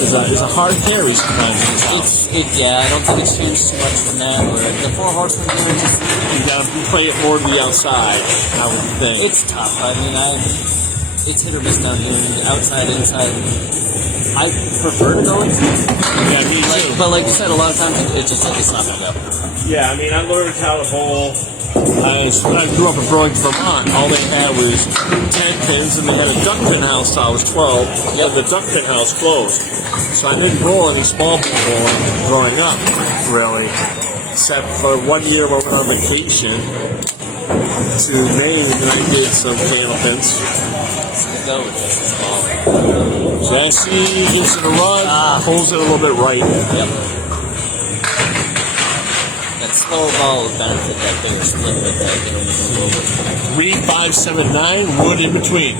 is a hard carry sometimes in this house. I don't think it's changed too much from that. Where the 4 horsemen are just, You gotta play it more to the outside, I would think. it's tough. I mean, it's hit or miss down here, outside, inside. I prefer to go inside. Yeah, me too. But like you said, a lot of times it's not gonna go. Yeah, I mean, I learned how to bowl. I grew up in Burlington, Vermont. All they had was 10 pins, and they had a duck pin house till I was 12. But the duck pin house closed. So I didn't bowl any small ball bowling growing up, really. Except for 1 year when we were on vacation to Maine, and I did some candle pins. Go with this ball. Jesse gives it a run, pulls it a little bit right. Yep. That slow ball would benefit that bigger split with that. 3-5-7-9, wood in between.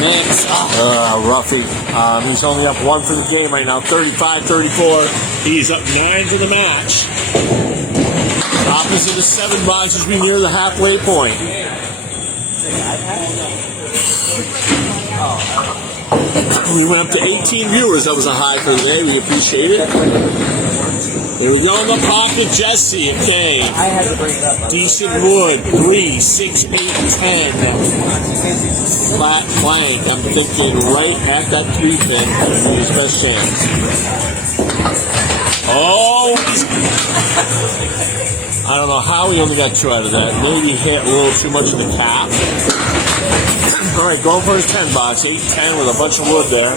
Mix. Ruffy. He's only up 1 for the game right now, 35-34. He's up 9 for the match. Opposite of 7 box as we near the halfway point. We went up to 18 viewers. That was a high for the day. We appreciate it. Here we go in the pocket, Jesse. Okay. I had to bring it up. Decent wood. 3, 6, 8, 10. Flat flank. I'm thinking right at that 3 pin. His best chance. Oh! I don't know how he only got 2 out of that. Maybe he hit a little too much of the cap. All right, going for his 10 box. 8-10 with a bunch of wood there.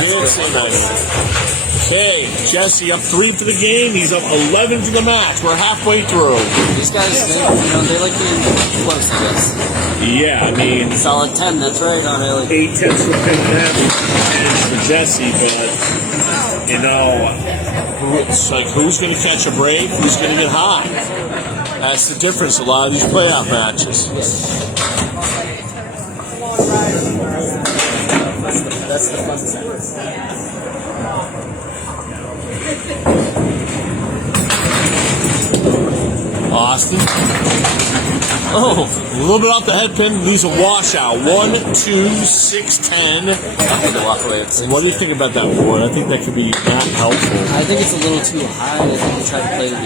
Didn't say nice. Okay, Jesse up 3 for the game. He's up 11 for the match. We're halfway through. These guys, they like being close, I guess. Yeah, I mean, Solid 10, that's right, not really. 8 tenths for Pin and for Jesse, but You know, It's like who's going to catch a break, who's going to get hot. That's the difference. A lot of these playoff matches. That's the fun sentence. Austin. Oh, A little bit off the head pin, leaves a washout. 1, 2, 6, 10. I think to walk away with 6. What do you think about that, Wood? I think that could be not helpful. I think it's a little too high. I think we try to play the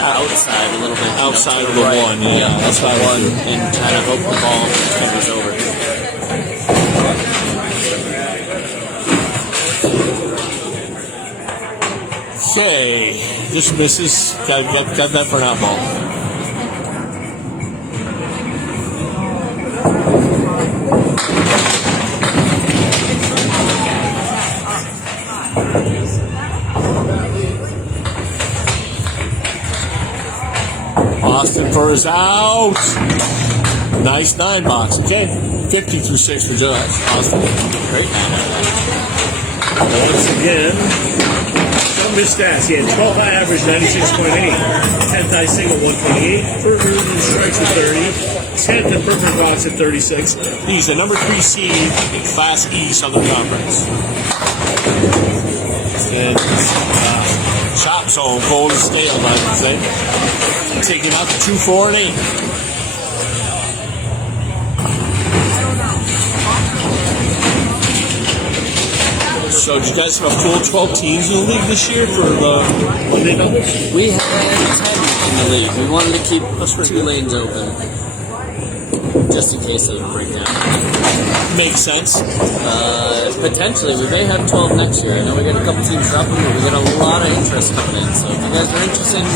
outside a little bit. Outside to of the right. one, yeah. That's the one, and kind of hope the ball fingers over. Okay, this misses. Got that for an out ball. Austin for his out. Nice 9 box. Okay, 50 through 6 for Judge. Austin. Great. once again, some missed stats. He had 12 high average, 96.8. 10th high single, 128. Perfect in strikes at 30. 10th in perfect box at 36. He's the number 3 seed in Class E Southern Conference. And shot zone, Golden Steele, I would say. Taking out the 2, 4, and 8. So, did you guys have a full 12 teams in the league this year for the Monday numbers? We had 10 in the league. We wanted to keep 2 lanes open just in case of a breakdown. Makes sense. Potentially, we may have 12 next year. I know we got a couple teams dropping, but we got a lot of interest coming in. So if you guys are interested in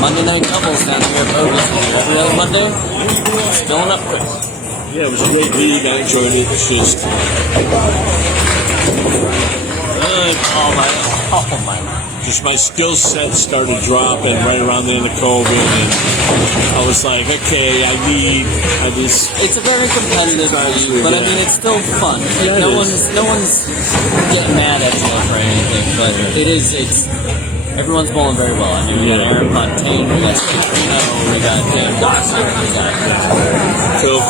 Monday night doubles down here at Bogey every other Monday, it's filling up quick. Yeah, it was a great league. I enjoyed it. It's just... Just my skill set started dropping right around the end of COVID, and I was like, okay, It's a very competitive league, but I mean, it's still fun. Like, Yeah, no one's getting mad at you or anything, but it's everyone's bowling very well. I mean, we got Aaron Fontaine, we got Steve, we got Dan Dawson, we got Phil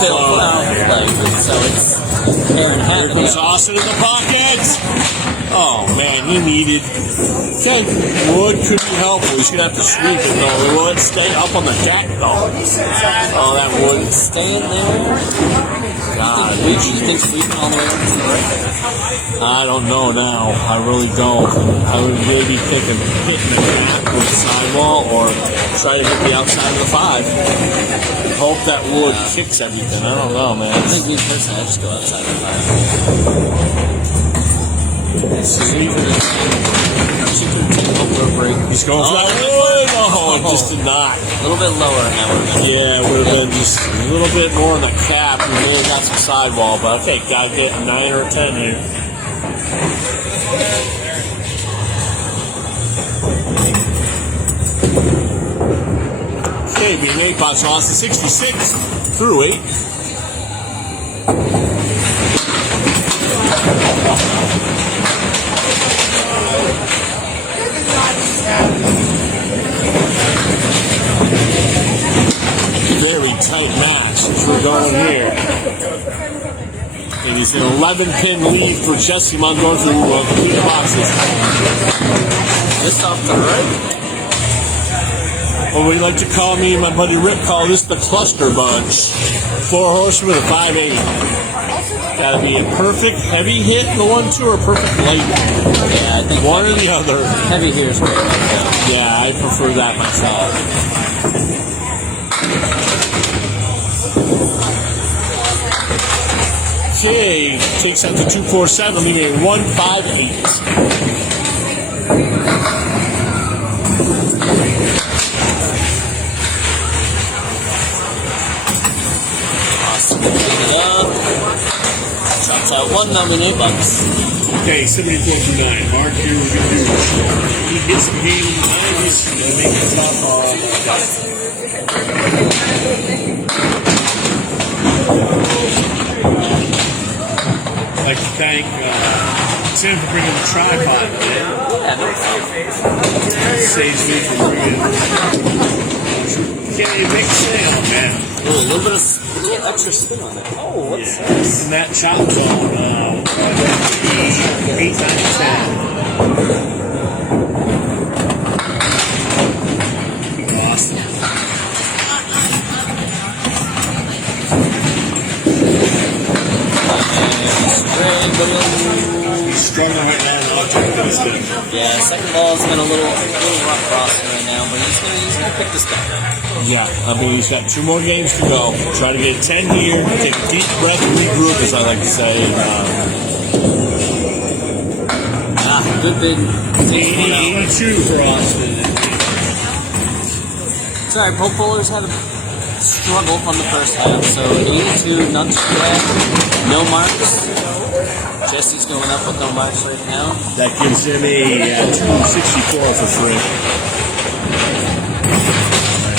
so it's Aaron Hammond. There's Austin in the pocket. Oh man, he needed. Okay, Wood could be helpful. He's gonna have to sweep it though. Wood stay up on the deck though. Oh, that Wood Staying there. God, You think sweeping all the way up to the right? I don't know now. I really don't. I would really be thinking hitting the gap with the sidewall or try to hit the outside of the 5. Hope that Wood kicks everything. I don't know, man. I think me personally, I just go outside the 5. He's going for that Wood. Oh, just did not. A little bit lower and that would have been. Yeah, it would have been just a little bit more on the cap. We may have got some sidewall, but okay, gotta get a 9 or a 10 here. Okay, being 8 box loss to 66 through 8. Very tight match as we're going here. It is an 11-pin lead for Jesse Mondor through complete boxes. Just off the right. Or we like to call me and my buddy Rick call this the cluster bunch. 4 horsemen with a 580. Gotta be a perfect heavy hit in the 1-2 or a perfect light. Yeah, I think one or the other. heavy here is great. Yeah, I prefer that myself. Okay, takes out to 247, leaving a 158. Shots out one, now we need bucks. Okay, 74 for 9. Mark here, we're going to do. He gets some game lines and make the top off. I'd like to thank Tim for bringing the tripod. Yeah, no problem. Saves me from bringing. Okay, big sale, man. Ooh, a little extra spin on it. Oh, what's this? And that chop zone, 8, 9, 10. Awesome. He's struggling right now in the object spin. Yeah, second ball's been a little rough crossing right now, but he's gonna pick this back up. Yeah, I mean, he's got 2 more games to go. Try to get 10 here, take a deep breath, regroup, as I like to say. Good big. 82 for Austin. Sorry, both bowlers had a struggle on the first half, so 82, not too bad. No marks. Jesse's going up with no marks right now. That gives him a 264 for free.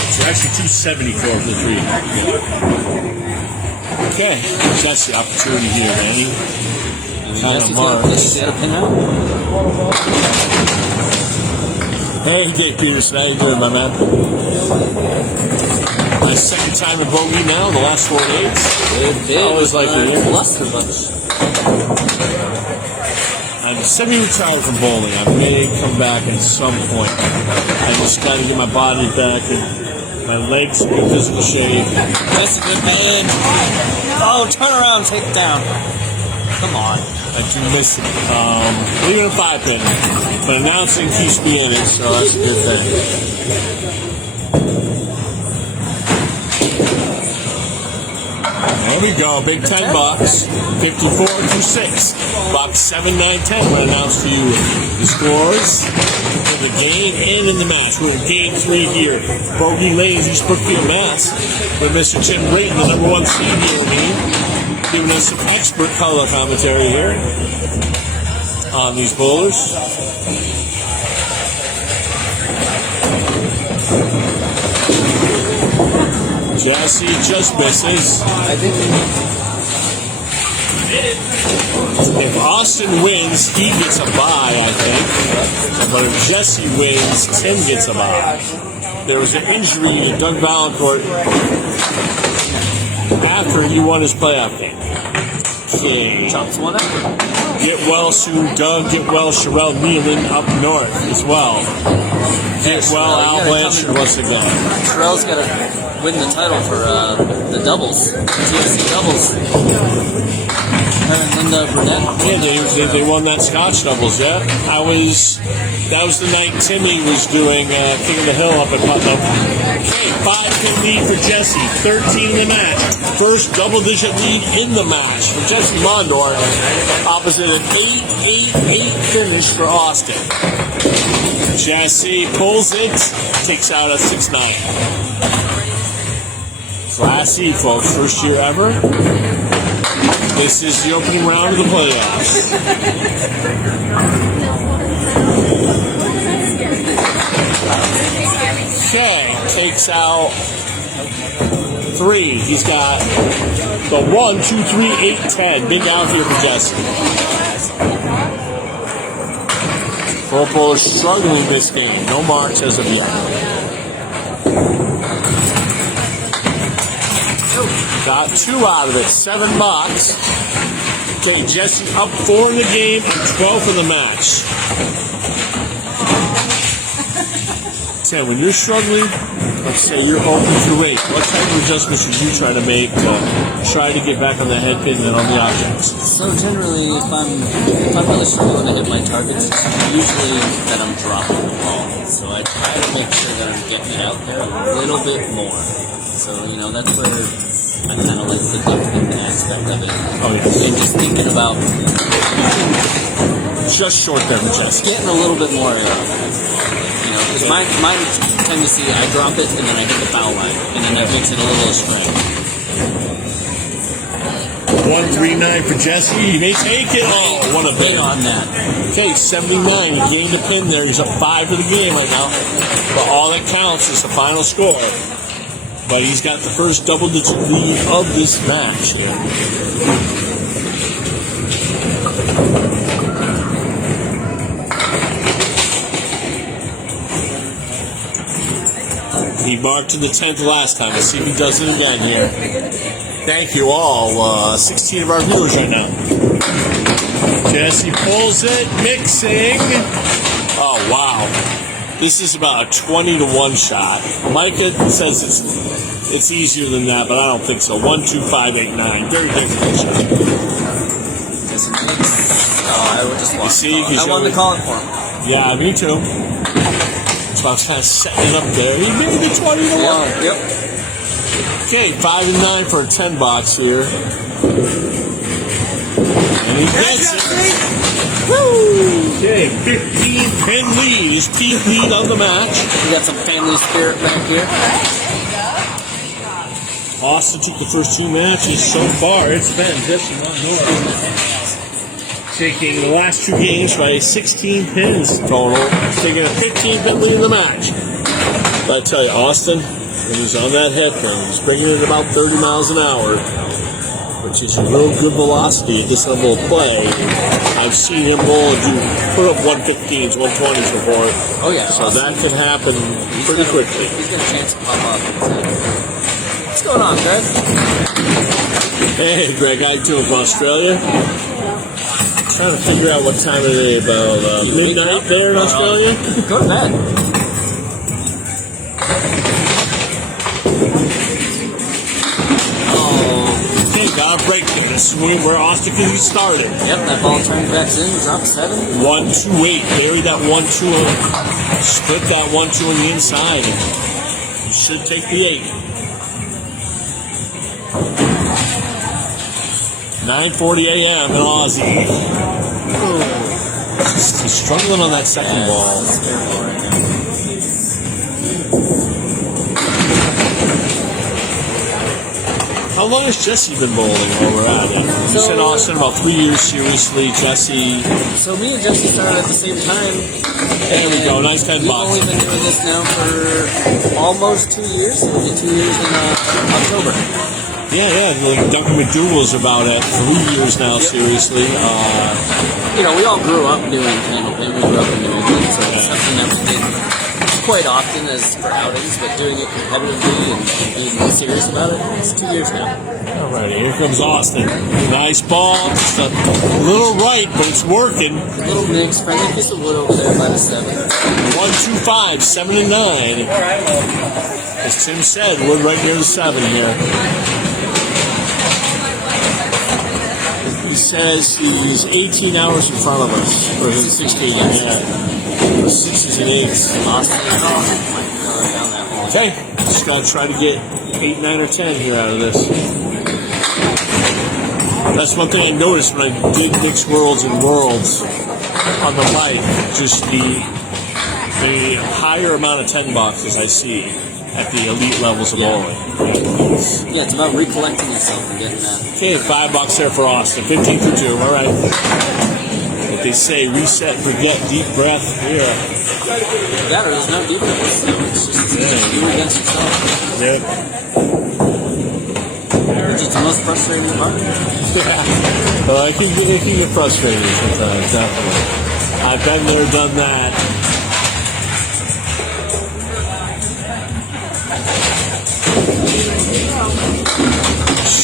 So actually 274 for the 3. Okay, that's the opportunity here, man. Kind of Jesse's got a pin out. Hey, Dave Peterson, how you doing, my man? My second time in Bogey now in the last 4 days. Always like it here. Cluster bunch. I'm semi-retired from bowling. I may come back at some point. I just got to get my body back and my legs in good physical shape. That's a good man. Oh, turn around, take it down. Come on. I do miss it. Leaving a 5-pin, but announcing keeps me in it, so that's a good thing. There we go, big 10 bucks, 54 to 6. Box 7, 9, 10 will announce to you the scores for the game and in the match. We're in game 3 here. Bogey Lanes, East Brookfield, Mass. With Mr. Tim Brayton, the number 1 seed here, giving us some expert color commentary here on these bowlers. Jesse just misses. I think If Austin wins, he gets a bye, I think. But if Jesse wins, Tim gets a bye. There was an injury to Doug Valancourt after he won his playoff game. Okay. Chomps one up. Get well soon, Doug. Get well, Sherelle Nealon up north as well. Get well, Al Blanchard once again. Sherelle's got to win the title for the doubles. TFC doubles. Her and Linda Burnett. Yeah, they won that Scotch doubles, yeah. That was the night Timmy was doing King of the Hill up at Putnam. Okay, 5-pin lead for Jesse, 13 in the match. First double-digit lead in the match for Jesse Mondor, opposite an 8-8-8 finish for Austin. Jesse pulls it, takes out a 6-9. Class C, folks, first year ever. This is the opening round of the playoffs. Okay, takes out 3. He's got the 1, 2, 3, 8, 10. Big out here for Jesse. Popo is struggling this game. No marks as of yet. Got 2 out of it. 7 bucks. Okay, Jesse up 4 in the game and 12 in the match. Tim, when you're struggling, let's say you're open to 8. What type of adjustments should you try to make to try to get back on the head pin and on the objects? So generally, if I'm really struggling to hit my targets, it's usually that I'm dropping the ball. So I try to make sure that I'm getting it out there a little bit more. So, that's where I kind of like the duck hitting aspect of it. Oh, yeah. And just thinking about Just short there for Jesse. getting a little bit more air out of it. Because my tendency, I drop it and then I hit the foul line. And then that makes it a little astray. 139 for Jesse. He may take it. Oh, what a Big big on that. Okay, 79. He gained a pin there. He's up 5 for the game right now. But all that counts is the final score. But he's got the first double-digit lead of this match. He marked in the 10th last time. Let's see if he does it again here. Thank you all. 16 of our viewers right now. Jesse pulls it, mixing. Oh, wow. This is about a 20 to 1 shot. Micah says it's easier than that, but I don't think so. 1, 2, 5, 8, 9. Very difficult shot. I would just watch. See, I wanted to call it for him. Yeah, me too. So I was kind of setting it up there. He made the 20 to 1. Yep. Okay, 5 and 9 for a 10 box here. And he gets it. Okay, 15 pin lead. His peak lead on the match. We got some family spirit back here. Austin took the first 2 matches. so far it's been Jesse Mondor taking the last 2 games by 16 pins total. He's taking a 15 pin lead in the match. But I tell you, Austin, when he's on that headwind, he's bringing it about 30 miles an hour, which is a real good velocity at this level of play. I've seen him roll and put up 115s, 120s before. Oh, yeah. So that can happen pretty quickly. He's got a chance to pop up. What's going on, Greg? Hey, Greg, how you doing from Australia? Trying to figure out what time it is, about midnight there in Australia. Go to bed. Okay, got a break there. This is where Austin can get started. Yep, that ball turned back in, dropped 7. 1, 2, 8. Bury that 1, 2. Split that 1, 2 on the inside. You should take the 8. 9:40 a.m. in Aussie. He's struggling on that second ball. How long has Jesse been bowling while we're at it? You said Austin about 3 years seriously. Jesse. So me and Jesse started at the same time. There we go. Nice 10 We've bucks. only been doing this now for almost 2 years. It'll be 2 years in October. Yeah. Like Duncan McDougal's about at 3 years now, seriously. You know, we all grew up doing Pendleton. We grew up in New England, so it's something that we did quite often as for outings, but doing it competitively and being serious about it, it's 2 years now. All right, here comes Austin. Nice ball. Just a little right, but it's working. A little mix, friendly piece of wood over there by the 7. 1, 2, 5, 7 and 9. As Tim said, wood right near the 7 here. He says he's 18 hours in front of us. Or is it 16? Yeah. 6s and 8s. Austin down that hole. Okay, just got to try to get 8, 9, or 10 here out of this. That's one thing I noticed when I did Mixed Worlds and Worlds on the light. Just the higher amount of 10 boxes I see at the elite levels of bowling. Yeah, it's about recollecting yourself and getting that. Okay, $5 there for Austin. 15 for 2. All right. What they say, reset, forget, deep breath. Yeah. Yeah, there's no deepness, so it's just you against yourself. Yep. Which is the most frustrating part. Yeah. Well, it can get frustrating sometimes, definitely. I've been there, done that.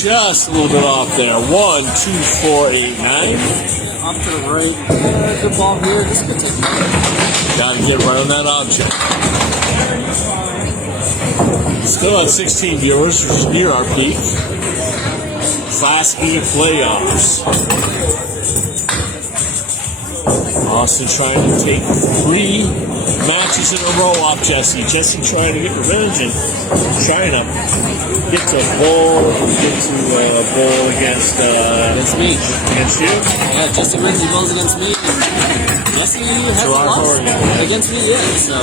Just a little bit off there. 1, 2, 4, 8, 9. Off to the right. Good ball here. This could take more. Got to get right on that object. Still at 16 viewers, which is near our peak. Class A Playoffs. Austin trying to take 3 matches in a row off Jesse. Jesse trying to get revenge and trying to get to bowl against me. Against you? Yeah, Jesse Renzi bowls against me. Jesse hasn't lost against me yet, so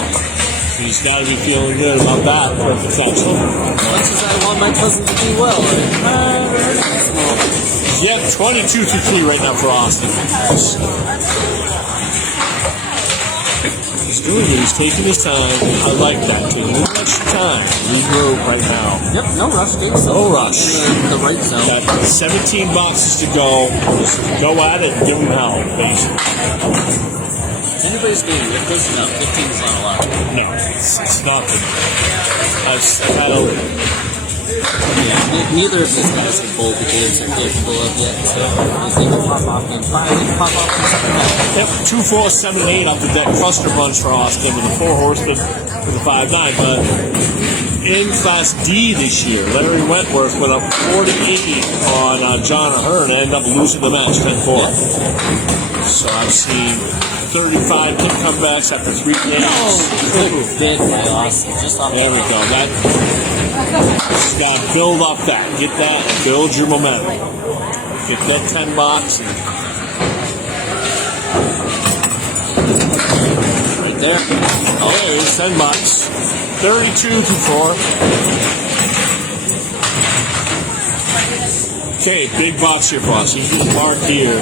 he's got to be feeling good about that for potential. As much as I want my cousin to do well, Yep, 22 to 3 right now for Austin. He's doing it. He's taking his time. I like that. Taking a little extra time. Regroup right now. Yep, no rush. No rush. In the right zone. Got 17 boxes to go. Just go at it and give him hell, basically. Is anybody's getting with this? No, 15 is not a lot. No, it's nothing. I've had a... Yeah, neither of these guys can bowl the games they're capable of yet, so they can pop off in 5, they can pop off in 7. Yep, 2, 4, 7, 8 off the deck cluster bunch for Austin with a 4 horseman with a 5, 9. But in Class D this year, Larry Wentworth went up 48 on John Ahern and ended up losing the match 10-4. So I've seen 35 hit comebacks after 3 games. Oh, big by Austin, just off There we go. That just got to build up that. Get that and build your momentum. Get that 10 box. And right there. oh, there's 10 box. 32 to 4. Okay, big box here for us. You can mark here.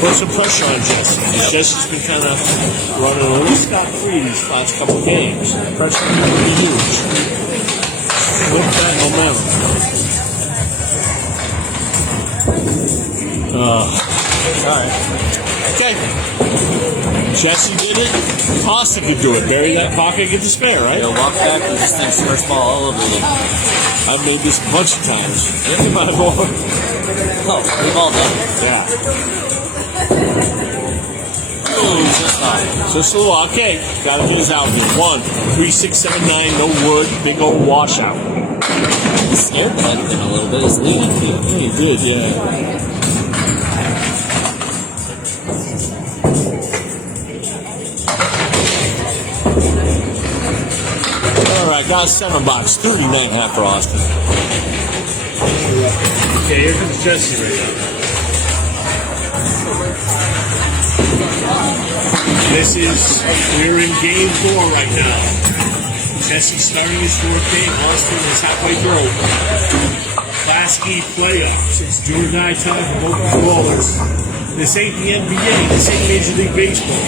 Put some pressure on Jesse. Because Jesse's been kind of running a little scot-free these last couple games. Pressure can be huge. Flip that momentum. Alright. Okay. Jesse did it. Austin could do it. Bury that pocket, get the spare, right? He'll walk back and just thinks first ball all over again. I've made this a bunch of times. My boy. Oh, we've all done it. Yeah. Oh, just off. Just a little, okay. Gotta get his out here. 1, 3, 6, 7, 9, no wood, big old washout. He scared the head pin a little bit. His leading field. He did, yeah. Alright, got a 7 box, 39.5 for Austin. Okay, here comes Jesse right now. We're in game 4 right now. Jesse starting his 4th game. Austin is halfway through. Class E Playoffs. It's do or die time for both these ballers. This ain't the NBA. This ain't Major League Baseball.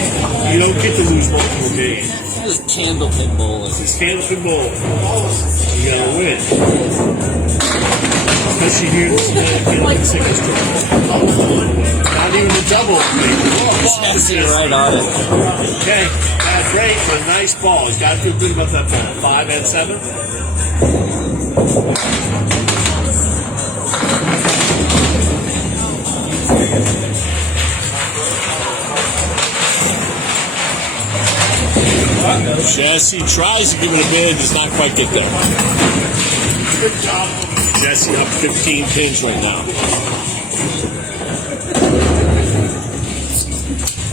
You don't get to lose multiple games. This is candlepin bowling. This is candlepin bowling. You gotta win. Especially here in this candlepin singles tournament. Not even a double. Jesse right on it. Okay, great, but a nice ball. He's got to feel good about that ball. 5 and 7. Jesse tries to give it a bid, does not quite get there. Good job. Jesse up 15 pins right now.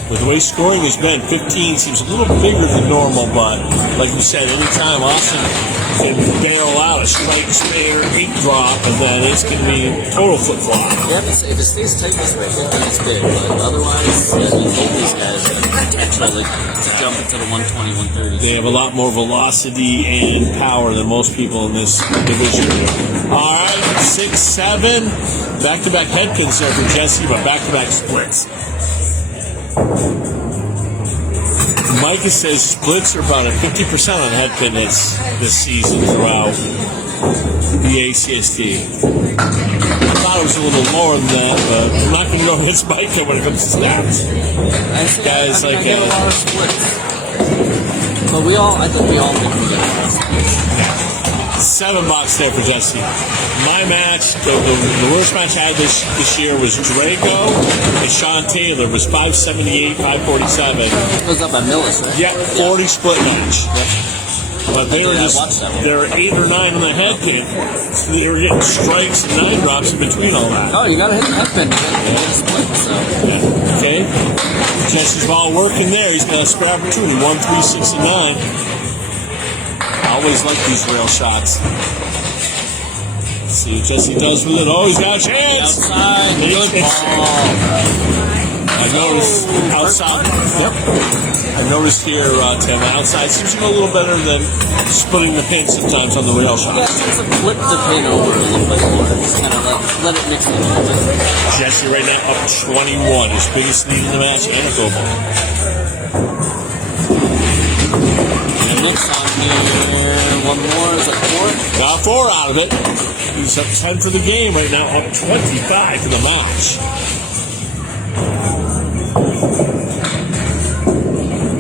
With the way scoring has been, 15 seems a little bigger than normal, but like we said, anytime Austin can bail out a strike, spare, 8 drop, and then it's going to be total flip-flop. Yeah, if it stays tight this way, it's big, but otherwise, both these guys have potential to jump into the 120, 130. They have a lot more velocity and power than most people in this division. All right, 6, 7. Back-to-back head pins there for Jesse, but back-to-back splits. Micah says splits are about at 50% on head pin hits this season throughout the ACST. I thought it was a little lower than that, but I'm not going to go against Micah when it comes to stats. Guys I like get a lot of splits. But I think we all think we get a lot of splits. 7 bucks there for Jesse. My match, the worst match I had this year was Drago and Sean Taylor. Was 578, 547. It was up at Millis, right? Yeah, 40 split match. But they were I watched that one. they were 8 or 9 on the head pin. So they were getting strikes and 9 drops in between all that. Oh, you gotta hit the head pin to get a split, so. Yeah. Okay. Jesse's ball working there. He's got a spare opportunity. 1, 3, 6, and 9. I always like these rail shots. Let's see what Jesse does with it. Oh, he's got a chance. Outside, good ball. I noticed outside. Yep. I noticed here, Tim, outside seems to go a little better than splitting the pin sometimes on the rail shot. Yeah, just to flip the pin over a little bit more. Just kind of let it mix a little bit. Jesse right now up 21. His biggest lead in the match, and a go ball. And next on here, one more. Is that 4? Got 4 out of it. He's up 10 for the game right now, up 25 for the match.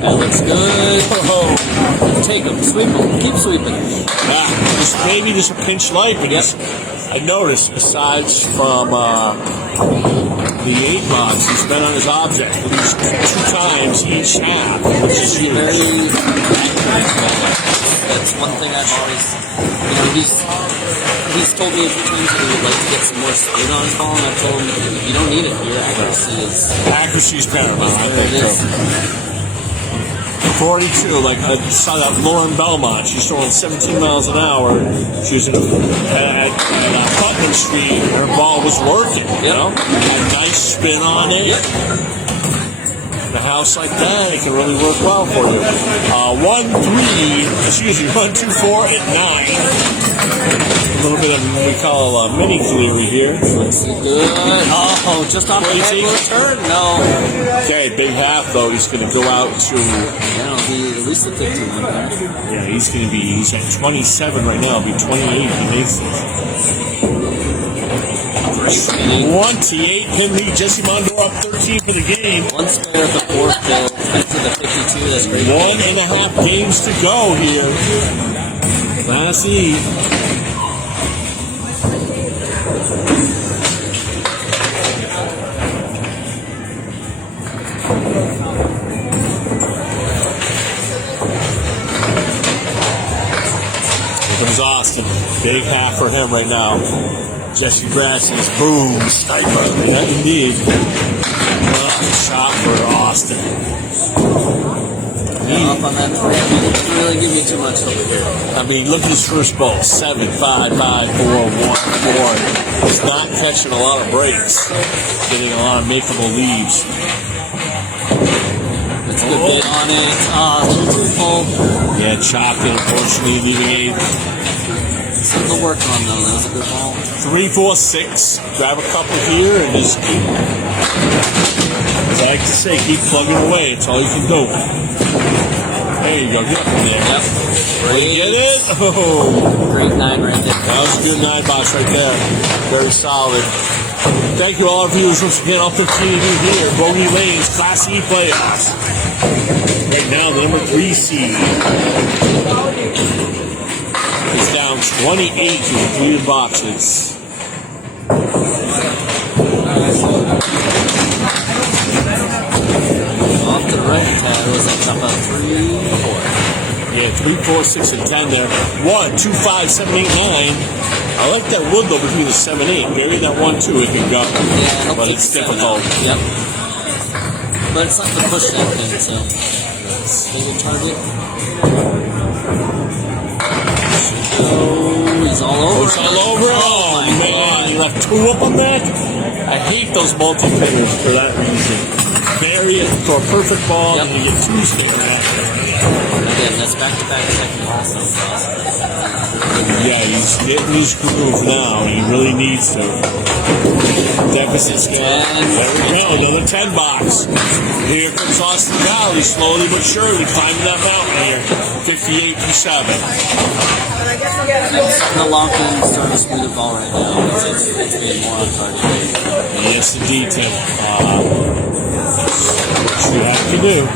That looks good. Oh, Take them, sweep them, keep sweeping. maybe just a pinch light, but I noticed, aside from the 8 box, he's been on his object at least 2 times each half, which is huge. Very accurate. That's one thing I've always, he's told me a few times that he would like to get some more spin on his ball, and I've told him you don't need it. Your accuracy is Paramount, I think. it is. 42, like I saw that Lauren Belmont. She's throwing 17 miles an hour. She was at Putnam Street. Her ball was working. You know, had a nice spin on it. In a house like that, it can really work well for you. 1, 2, 4, and 9. A little bit of what we call a mini cleary here. Looks good. Oh, just off the head will turn. No. Okay, big half though. He's going to go out to. Yeah, it'll be at least a 15 like that. Yeah, he's at 27 right now. He'll be 28 if he makes it. 28 pin lead. Jesse Mondor up 13 for the game. One spare at the 4th bill. Back to the 52. That's great. 1.5 games to go here. Class E. Here comes Austin. Big half for him right now. Jesse Bradson's boom sniper. Yeah, indeed. Shot for Austin. Up on that 3. He doesn't really give me too much over here. I mean, look at his first ball. 7, 5, 5, 4, 1, 4. He's not catching a lot of breaks. Getting a lot of makeable leads. It's a good bit on it. A little too full. Yeah, chopping, unfortunately, leaving 8. Something to work on, though. That was a good ball. 3, 4, 6. Grab a couple here and just keep, as I like to say, keep plugging away. It's all you can do. There you go. Get up in there. Yep. Great. Get it? Oh. Great 9 right there. That was a good 9 box right there. Very solid. Thank you all our viewers once again. I'll continue to do here. Bogey Lane's Class E Playoffs. Right now, the number 3 seed is down 28 to completed boxes. Off to the right. Was that top out 3, 4? Yeah, 3, 4, 6, and 10 there. 1, 2, 5, 7, 8, 9. I like that wood though between the 7 and 8. Bury that 1, 2, it can go. Yeah, but it's difficult. Yep. But it's not to push that thing, so stable target. Oh, he's all over. It's all over. Oh man, you left 2 up on that. I hate those multi-pinners for that reason. Bury it for a perfect ball, and you get 2 staring at it. Again, that's back-to-back second loss. Yeah, he's getting his groove now. He really needs to. Deficit's good. There we go, another 10 box. Here comes Austin Valley, slowly but surely climbing that mountain here. 58 to 7. The lock in starting to smooth the ball right now. It's being more on target. Yes, indeed, Tim. What you have to do.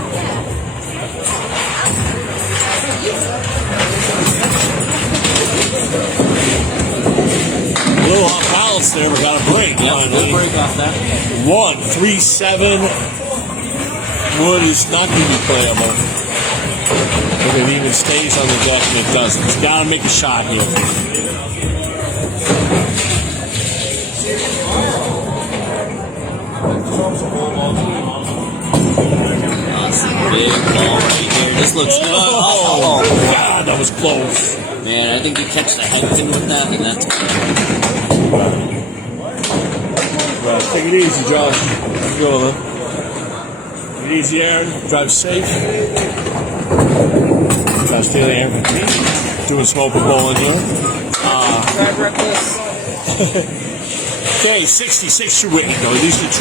A little off balance there, but got a break. Yep, good break off that. 1, 3, 7. Wood is not going to be playable. If it even stays on the deck, and it doesn't. It's got to make a shot here. Awesome. Big ball right here. This looks good. Oh, God, that was close. Man, I think you catch the head pin with that, and that's good. Well, take it easy, Josh. Keep going, man. Take it easy, Aaron. Drive safe. Try to stay there. Doing smoking bowling here. Drive reckless. Okay, 66 to 8. Though these are the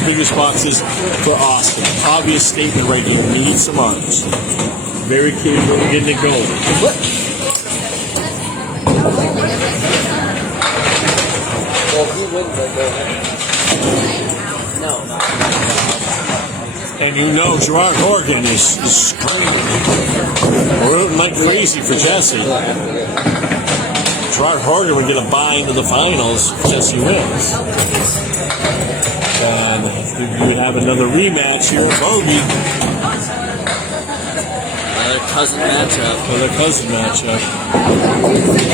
2 biggest boxes for Austin. Obvious statement right here. We need some arms. Very capable of getting it going. Well, who wins that? No. And you know Gerard Horgan is screaming, rooting like crazy for Jesse. Gerard Horgan would get a bye into the finals if Jesse wins. And we would have another rematch here at Bogey. Another cousin matchup.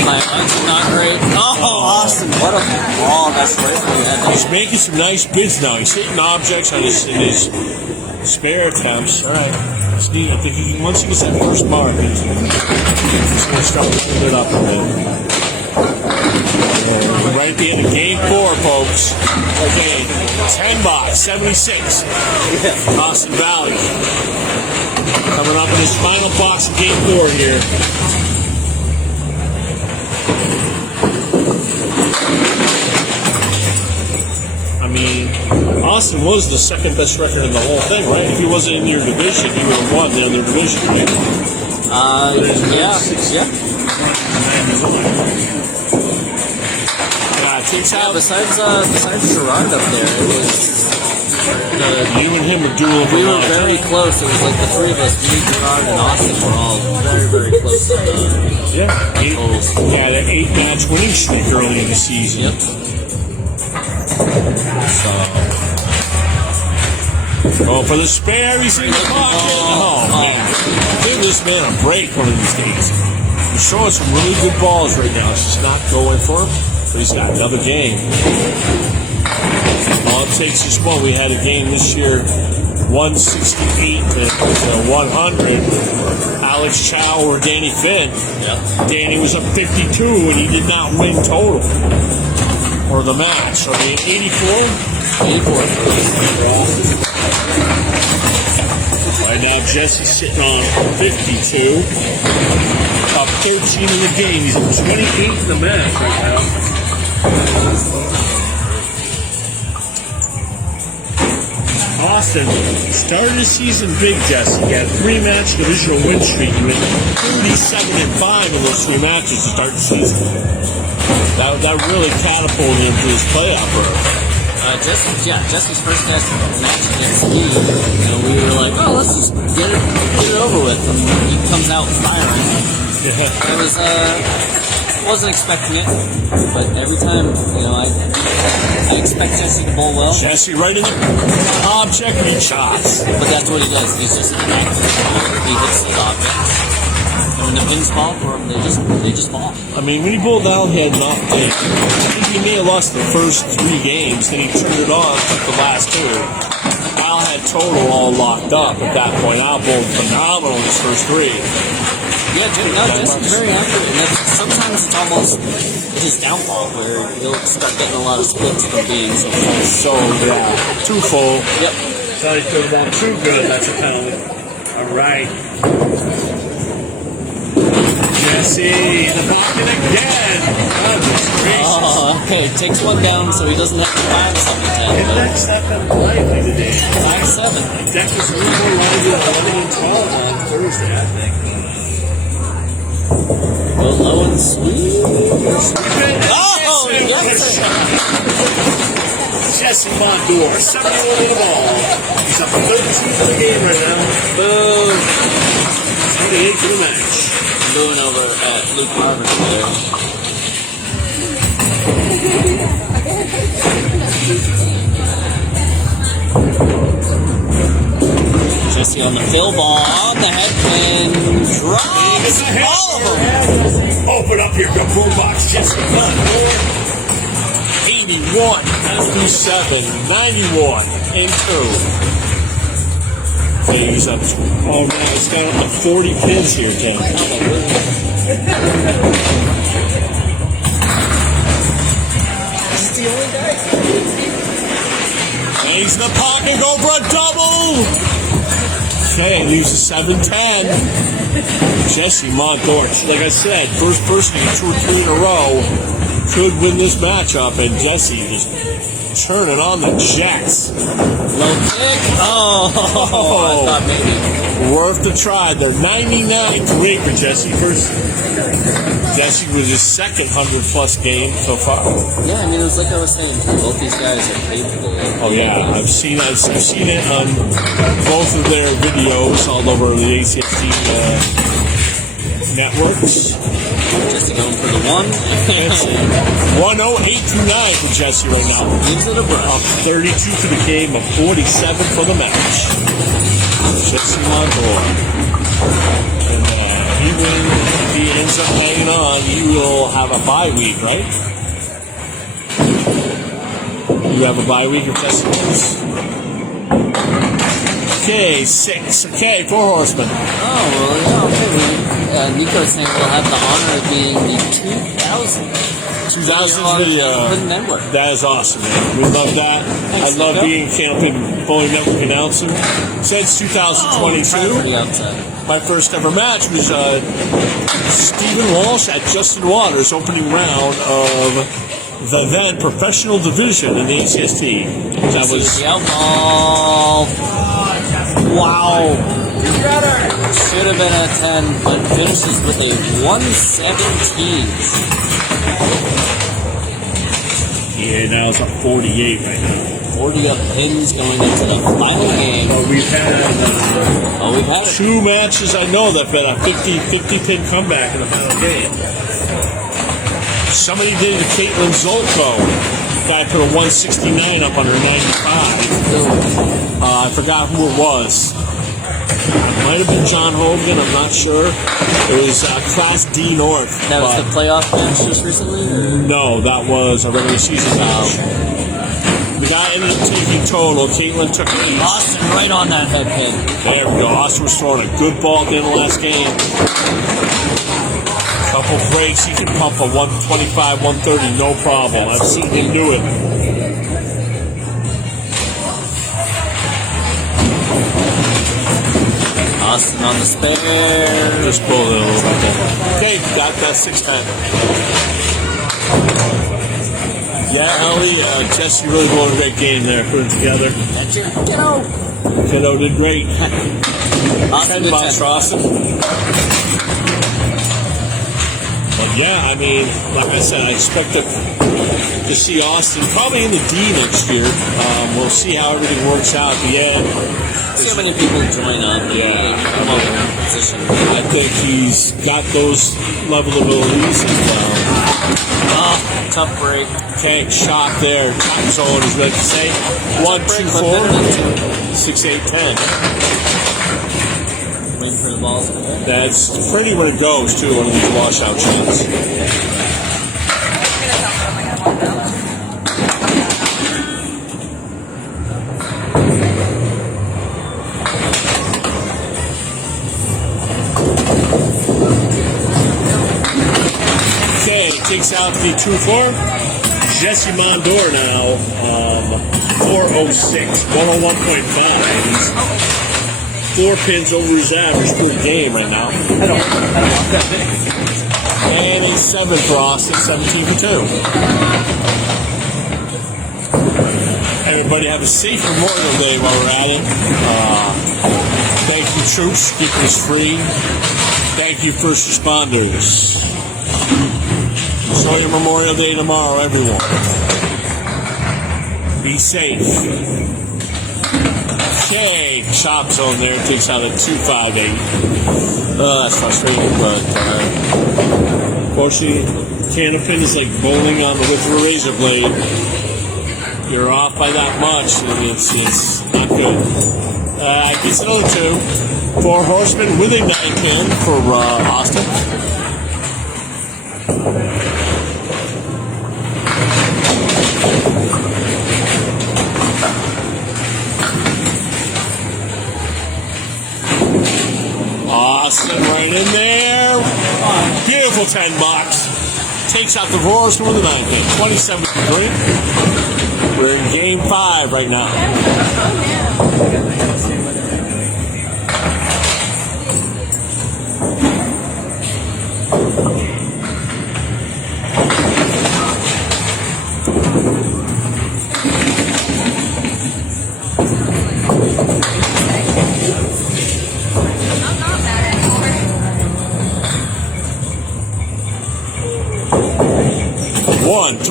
Highlights not great. Oh, Austin, what a ball. That's right. He's making some nice bids now. He's hitting objects on in his spare attempts. All right. I think once he gets that first mark, he's going to start pulling it up a bit. Right at the end of game 4, folks. Okay, 10 box, 76. Austin Valle. Coming up in his final box of game 4 here. I mean, Austin was the second best record in the whole thing, right? If he wasn't in your division, he would have won the other division, right? Yeah. Besides Gerard up there, it was you and him were dueling. We were very close. It was like the three of us, me, Gerard, and Austin, were all very, very close. That 8-match winning streak early in the season. Yep. Going for the spare, he's in the pocket. Oh, man. Give this man a break one of these days. He's showing some really good balls right now. It's just not going for him, but he's got another game. All it takes is one. We had a game this year, 168 to 100. Alex Chow or Danny Finn. Yep. Danny was up 52, and he did not win total. Or the match. So, I mean, 84? 84. Right now, Jesse's sitting on 52. Up 13 in the game. He's up 28 in the match right now. Austin started the season big, Jesse. He had a 3-match divisional win streak. He went 37-5 in those 3 matches to start the season. That really catapulted him to his playoff berth. Jesse's first match against me, we were like, oh, let's just get it over with. And he comes out firing. I wasn't expecting it, but every time, I expect Jesse to bowl well. Jesse right in the object and he shots. But that's what he does. He's just an actor. He hits the objects. And when the pins fall for him, they just fall. I mean, when he bowled out, he had an off day. I think he may have lost the first 3 games, then he turned it on, took the last 2. Al had total all locked up at that point. Al bowled phenomenal in his first 3. Yeah, Jesse's very accurate, and sometimes it's almost his downfall where he'll start getting a lot of splits from being so full. Too full. Yep. So he threw the ball too good. That's a penalty. All right. Jesse in the pocket again. Goodness gracious. Oh, okay. Takes one down so he doesn't have to find something. Hit that step up lively today. 5-7. Deck was a little more lively than 11 and 12 on Thursday, I think. Go low and sweet. Oh, yes, sir. Jesse Mondor, 71 in the ball. He's up 13 for the game right now. Boom. 28 for the match. Moving over at Luke Marvin there. Jesse on the fill ball, on the head pin, drops all of them. Open up your boombox, Jesse Mondor. 81, 97, 91, and 2. He's up. Oh, now he's got up to 40 pins here, Ken. This is the only guy. And he's in the pocket, go for a double. Okay, he's a 7-10. Jesse Mondor, like I said, first person to get 2 or 3 in a row could win this matchup, and Jesse just turning on the Jets. Low kick. Oh, I thought maybe. Worth the try. They're 99-8 for Jesse. Jesse with his second 100-plus game so far. Yeah, I mean, it was like I was saying, both these guys are capable. Oh yeah, I've seen it on both of their videos all over the ACST networks. Jesse going for the one. It's 108-9 for Jesse right now. Gives it a brush. Up 32 for the game, up 47 for the match. Jesse Mondor. And he wins. If he ends up hanging on, he will have a bye week, right? You have a bye week if Jesse wins. Okay, 6. Okay, 4 horsemen. Oh, well, yeah, okay. Nico's saying we'll have the honor of being the 2000 video. network. That is awesome, man. We love that. Thanks, I love Nico. being Camping Bowling Network announcer. Since 2022, Pretty outside. my first ever match was Stephen Walsh at Justin Waters' opening round of the then professional division in the ACST. That was The outball. Wow. Should have been a 10, but finishes with a 117. yeah. Now it's up 48 right now. 40 up pins going into the final game. But we've had We've had it. 2 matches I know that been a 50 pin comeback in the final game. Somebody did it to Caitlin Zolko. Guy put a 169 up on her 95. I forgot who it was. It might have been John Hogan, I'm not sure. It was Class D North. That was the playoff match just recently? Or? No, that was a regular season match. The guy ended up taking total. Caitlin took 8. Austin right on that head pin. There we go. Austin was throwing a good ball at the end of the last game. Couple breaks, he can pump a 125, 130, no problem. I've seen him do it. Austin on the spare. Just pull it a little bit there. Okay, got that 6-10. Yeah, Ellie, Jesse really won a great game there, put it together. That's your kiddo. Kiddo did great. Austin 10 bucks for Austin. But yeah, I mean, like I said, I expect to see Austin probably in the D next year. We'll see how everything works out at the end. See how many people join up and come up in position. I think he's got those level abilities. Tough break. Tank shot there. Time zone is ready to say 1, 2, 4, 6, 8, 10. Waiting for the balls to go. That's pretty when it goes too. One of these washout shots. Takes out the 2-4. Jesse Mondor now, 406, 101.5. He's 4 pins over his average per game right now. I don't want that big. And a 7 for Austin, 17 for 2. Everybody have a safe Memorial Day while we're at it. Thank you, troops, keeping us free. Thank you, first responders. Enjoy your Memorial Day tomorrow, everyone. Be safe. Okay, chop zone there. Takes out a 258. That's frustrating, but unfortunately, Canopin is like bowling on with a razor blade. You're off by that much, and it's not good. Gets another 2. 4 horsemen with a 9-pin for Austin. Austin right in there. Beautiful 10 bucks. Takes out the horseman with a 9-pin. 27 for 3. We're in game 5 right now.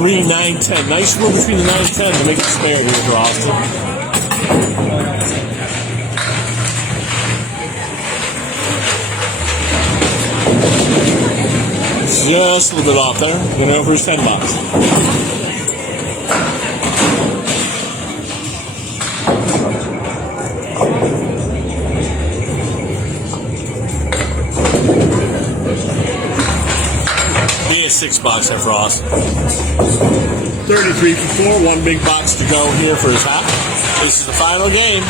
3, 9, 10. Nice move between the 9 and 10 to make it fair here for Austin. Just a little bit off there. Going over his $10. Be a $6 there for Austin. 33 for 4. One big box to go here for his half. This is the final game.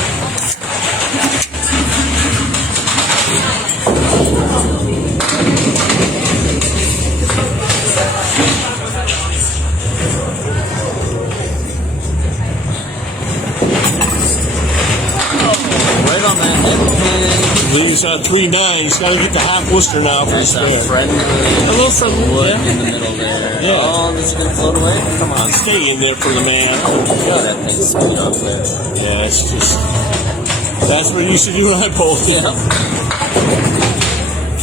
Right on that head pin. Leaves 3-9. He's got to get the half Worcester now for his There's spare. a friendly A little friendly, wood yeah. in the middle there. Yeah. Oh, this is going to float away? Come on. Stay in there for the man. God, that thing's speed off there. Yeah, it's just... That's what you should do when I both. Yeah.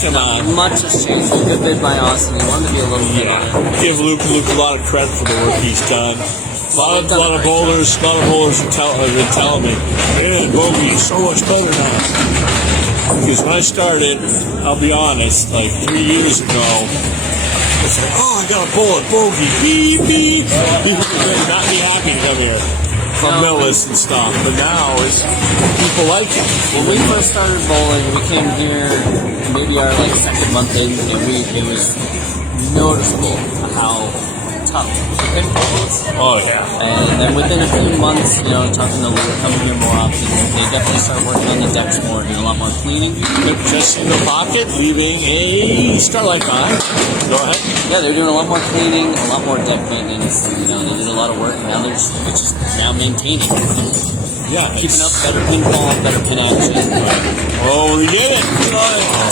Come on. Much has changed. A good bit by Austin. He wanted to be a little bit on it. Give Luke a lot of credit for the work he's done. A lot of bowlers have been telling me, man, Bogey is so much better now. Because when I started, I'll be honest, like 3 years ago, it's like, oh, I got a bowl at Bogey, beep, beep. People would not be happy to come here from Millis and stuff. But now, people like it. When we first started bowling, we came here maybe our second month in, and it was noticeable how tough the pinball was. Oh, yeah. And then within a few months, talking to Luke, coming here more often, they definitely started working on the decks more, doing a lot more cleaning. Just in the pocket, leaving a starlight behind. Go ahead. Yeah, they're doing a lot more cleaning, a lot more deck maintenance. They did a lot of work. Now they're just now maintaining. Yeah. Keeping up better pinball, better pin action. Oh, we did it.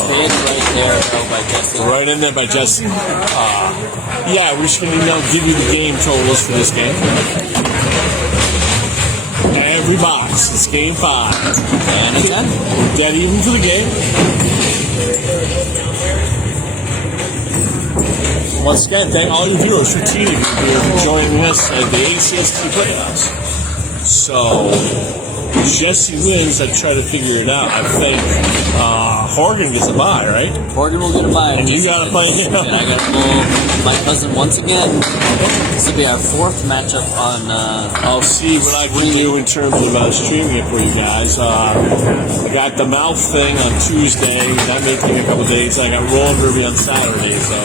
Big right there, though, by Jesse. Right in there by Jesse. Yeah, we're just going to now give you the game totals for this game. Every box. It's game 5. And a 10. Dead even for the game. Once again, thank all your viewers for tuning in for joining us at the ACST Playoffs. So, Jesse wins. I try to figure it out. I think Horgan gets a bye, right? Horgan will get a bye. And you got to play him. And I got to pull my cousin once again. This will be our 4th matchup on. I'll see what I can do in terms of streaming it for you guys. I got the mouth thing on Tuesday. That may take a couple days. I got roller derby on Saturday, so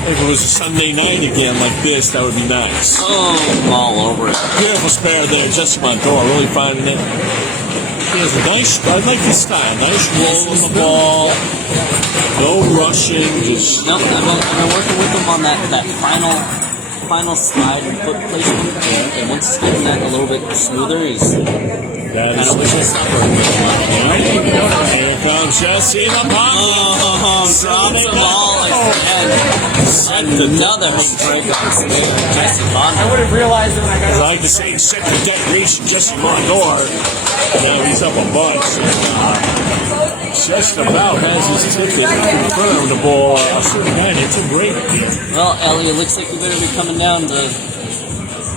if it was a Sunday night again like this, that would be nice. Oh, I'm all over it. Beautiful spare there, just Mondor, really finding it. He has a nice, I like his style. Nice roll on the ball, no rushing, just. No, I've been working with him on that final slide and foot placement. And once he's getting that a little bit smoother, he's That kind is of wish I stopped working with him. Here comes Jesse in the pocket. Drops the ball again. And another break on spare. Jesse Mondor. I would have realized it when I got As I like to say, set the decoration, Jesse Mondor. Now he's up a bunch. Just about has his ticket in front of him to bowl a certain guy. It's a break. Well, Ellie, it looks like you better be coming down to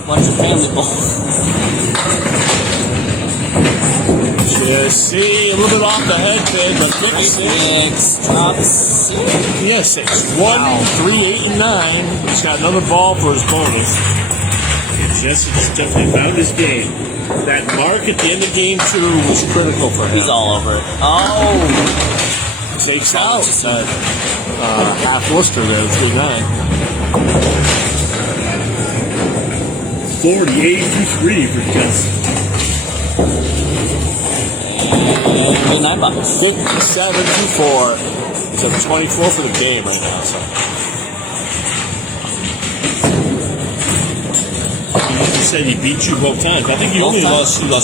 watch your family bowl. Jesse, a little bit off the head pin, but gets it. 6 drops. He has 6. 1, 3, 8, and 9. He's got another ball for his bonus. And Jesse just definitely found his game. That mark at the end of game 2 was critical for him. He's all over it. Oh! Takes out that half Worcester there, 3-9. 48-3 for Jesse. And 9 bucks. 57-4. He's up 24 for the game right now. So. He said he beat you both times. I think you only lost 2 or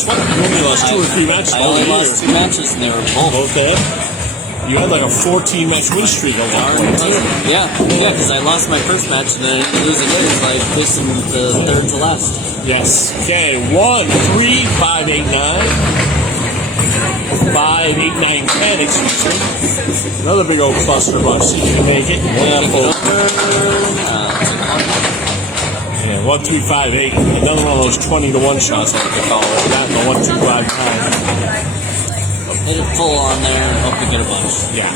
3 matches. I only lost 2 matches, and they were both. Dead. You had like a 14-match win streak at one point, too. Yeah, because I lost my first match, and then I didn't lose again, so I placed in the 3rd to last. Yes. Okay, 1, 3, 5, 8, 9. 5, 8, 9, 10, excuse me. Another big old cluster bunch. See if you can make it. Yeah, Yeah, 1-3-5-8. Another one of those 20-to-1 shots, like they call it. That and the 1-2-5-9. Hit it full on there and hope you get a bunch. Yeah,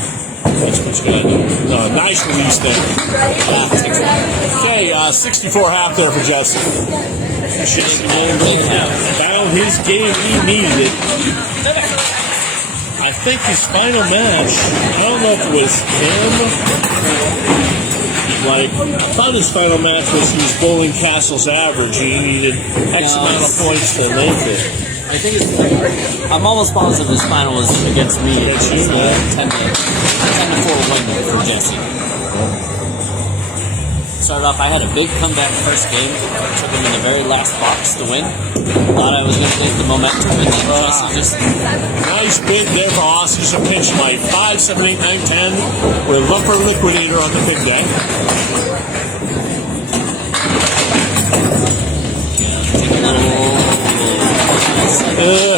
that's what you gotta do. No, nice release there. Okay, 64 half there for Jesse. Found his game he needed. I think his final match, I don't know if it was him. Like, I thought his final match was he was bowling Castle's average. He needed X amount of points to make it. I think it's. I'm almost positive his final was against me. Against you, It's, man. 10-4 win for Jesse. Started off, I had a big comeback first game. Took him in the very last box to win. Thought I was going to take the momentum, and then Jesse just. Nice bid there for Austin. Just a pinch like 5, 7, 8, 9, 10 with Lumper Liquidator on the big day.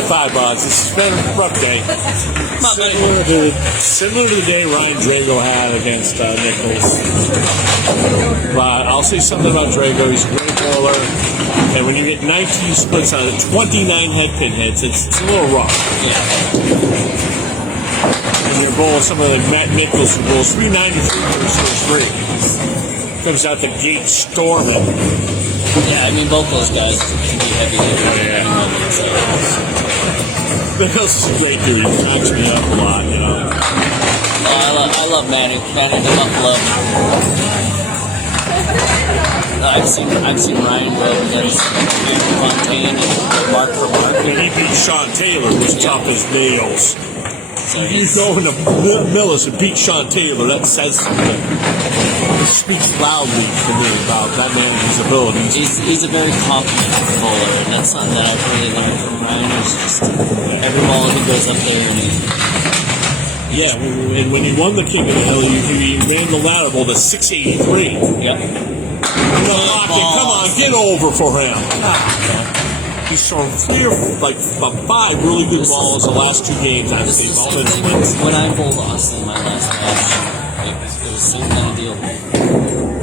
$5. This has been a rough day. Similar to the day Ryan Drago had against Nichols. But I'll say something about Drago. He's a great bowler. And when you get 19 splits on it, 29 head pin hits, it's a little rough. Yeah. And you're bowling someone like Matt Nichols, who bowls 393 versus 3. Comes out the gate storming. Yeah, I mean, both those guys can be heavy hitters at any moment. So. Nichols is a great dude. He cracks me up a lot, you know. I love Manny. Manny the Buffalo. I've seen Ryan go against Fontaine and mark for mark. And he beat Sean Taylor, who's tough as nails. So If you go into Millis and beat Sean Taylor, that says something. It speaks loudly to me about that man and his abilities. He's a very confident bowler, and that's something that I've really learned from Ryan. Is just every ball he goes up there and Yeah, and when he won the King of the Hill, he ran the ladder bowl to 683. yep. Come on, get over for him. He's thrown 5 really good balls the last 2 games. I This think is all the been same wins. thing when I bowled Austin my last match. It was the same kind of deal.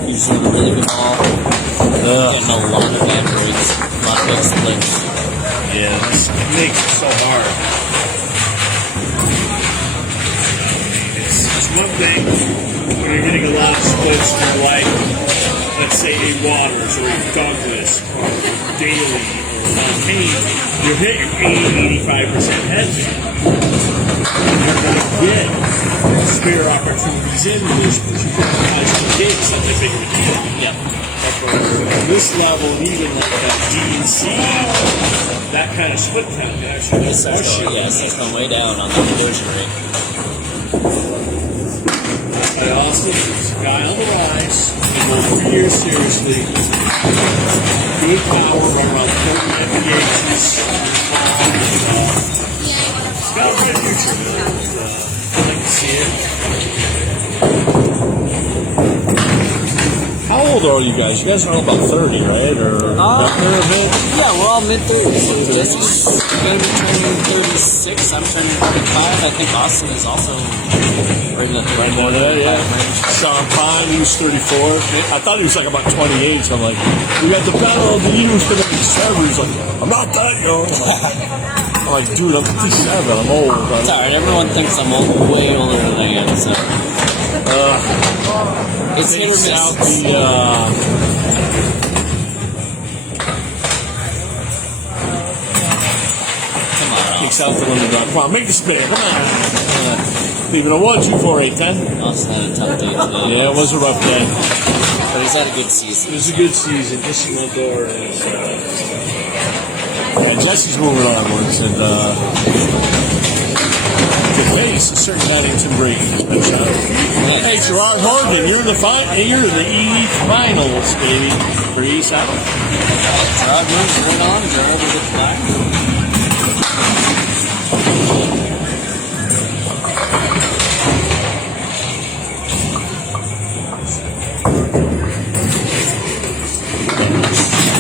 He's throwing a really good ball, getting a lot of bad breaks, a lot of big splits. Yeah, this makes it so hard. It's one thing when you're getting a lot of splits from, like, let's say a Waters or a Douglas or Daly or Fontaine. You hit your 80-85% head. You're going to get spare opportunities in this, but you put the guys in the gate, something bigger to do. Yep. On this level, even like that D and C, that kind of split count can actually It's gone way down on the conversion rate. But Austin is a guy on the rise. He won 3 years seriously. Good power, right around 30 MPHs. He's got a bright future, man. I'd like to see it. How old are you guys? You guys are all about 30, right? Or Yeah, we're all mid-30s. Jesse's going to be turning 36. I'm turning 35. I think Austin is also right in the 34 there, yeah. range. Sean Pine, he was 34. I thought he was like about 28, so I'm like, we got the battle of the years for the 7. He's like, I'm not that young. I'm like, dude, I'm 57. I'm old. It's alright. Everyone thinks I'm way older than I am, so. It's hit or miss. Out the, Come on, takes out the limit drop. Come on, make the spin. Come on. Leaving a 1, 2, 4, 8, 10. Austin had a tough day today. Yeah, it was a rough day. But he's had a good It season. was a good season. Just Mondor is. And Jesse's moving onwards, and the face is certain Huntington Brayton. Hey, Gerard Horgan, you're in the you're in the E finals, baby, for E South. Gerard moves right on. Gerard was at black.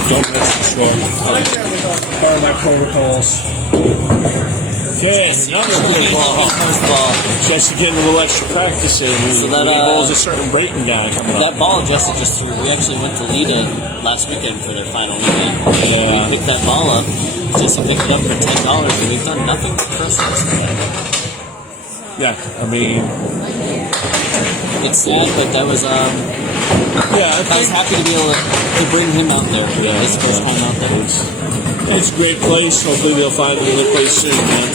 Don't miss the score. part of my protocols. Okay, another good ball. First ball. Jesse getting a little extra practice in. So that, he bowls a certain Brayton guy coming up. That ball Jesse just threw, we actually went to Lita last weekend for their final meeting. Yeah. We picked that ball up. Jesse picked it up for $10, and we've done nothing for us since then. Yeah, I mean, It's sad, but that was, yeah, I was happy to be able to bring him out there. Yeah. His first time out there. it's a great place. Hopefully they'll find another place soon, man.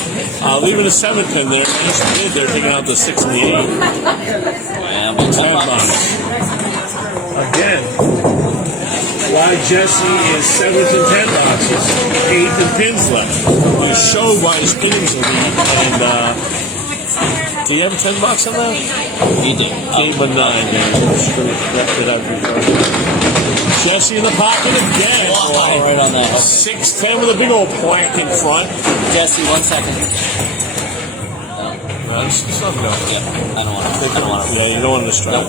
Leaving the 7th pin there. Nice bid. They're taking out the 6 and the 8. Yeah, but $10. Again, why Jesse is 7th and 10 boxes, 8th and pins left. It showed why his pinning's elite. And, do you have a $10 on that? he did. Game of 9, man. Jesse in the pocket again. Wow, right on that. 6'10" with a big old plank in front. Jesse, 1 second. It's not going. Yeah, I don't want to. Yeah, you don't want to distract.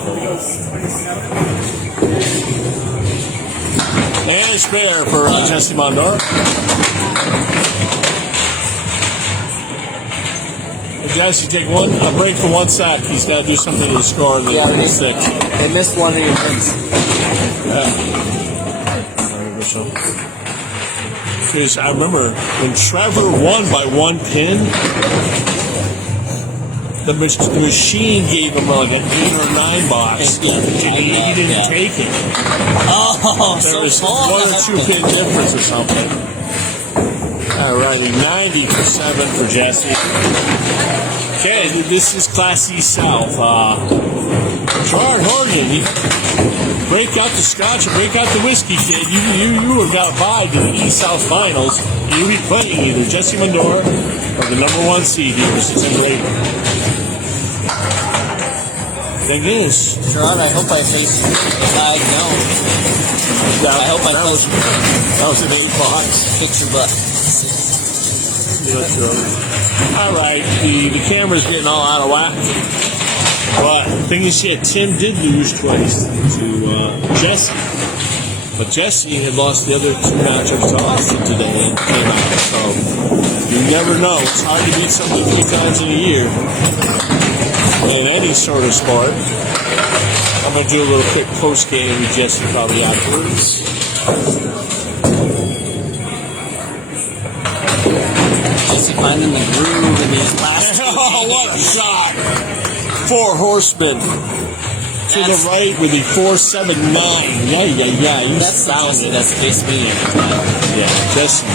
And it's fair for Jesse Mondor. Jesse, take a break for 1 sec. He's got to do something to the score in the Yeah, 6. They missed one of your pins. Because I remember when Trevor won by 1 pin, the machine gave him like an 8 or 9 box, and he didn't take it. Oh, There was 1 or 2 pin difference or something. Alrighty, 90 for 7 for Jesse. Okay, this is Class C South. Gerard Horgan, break out the scotch and break out the whiskey, kid. You have got a bye to the East South Finals. You'll be playing either Jesse Mondor or the number 1 seed here, versus Brayton. Thing is, Gerard, I hope I face no. I hope I face that was an 8 box. Fix your butt. All right, the camera's getting all out of whack. But the thing is, yeah, Tim did lose twice to Jesse. But Jesse had lost the other 2 matchups to Austin today and came out. So you never know. It's hard to beat somebody 3 times in a year in any sort of sport. I'm going to do a little quick post game with Jesse probably afterwards. Jesse finding the groove in these last 2 Oh, what a shot! 4 horsemen to the right with the 4.79. Yeah. You That's the found Jesse it. that's faced me every time. Yeah, Jesse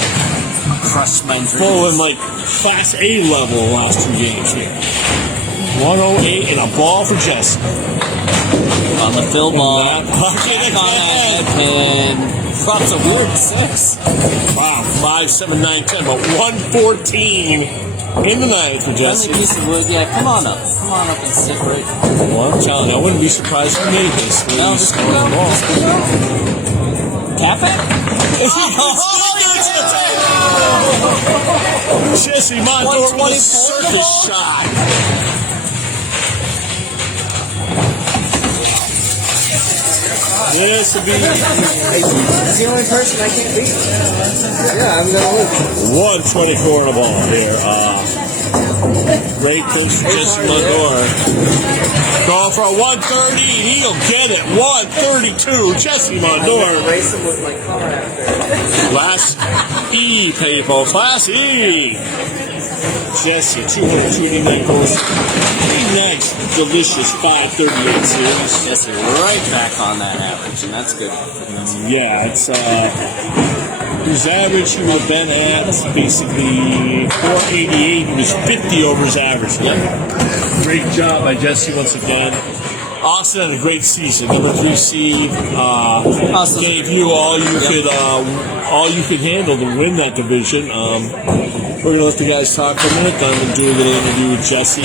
Crushed my dreams. full in like Class A level the last 2 games here. 108 and a ball for Jesse. On the fill ball. That pocket Back on that again. head pin. Drops a weird 6. Wow, 5, 7, 9, 10, but 114 in the 9th for Jesse. Friendly piece of wood. Yeah, come on up. Come on up and sit right. Well, I'm telling you, I wouldn't be surprised if he made this. No, just come the on. ball. Just come on. Tap it. Jesse Mondor with a 124 circus shot. This would be He's the only person I can't beat. Yeah, I'm gonna lose. 124 in a ball here. Great pitch for Jesse Mondor. Going for a 130, and he'll get it. 132, Jesse Mondor. Race him with my car after. Class E, people. Class E. Jesse, 229 goals. Next, delicious 538 series. Jesse right back on that average, and that's good. Yeah, it's his average he would have been at basically 488. He was 50 over his average. Yep. Great job by Jesse once again. Austin had a great season. Number 3 seed gave you all you could handle to win that division. We're gonna let the guys talk for a minute. Then I'm gonna do a little interview with Jesse.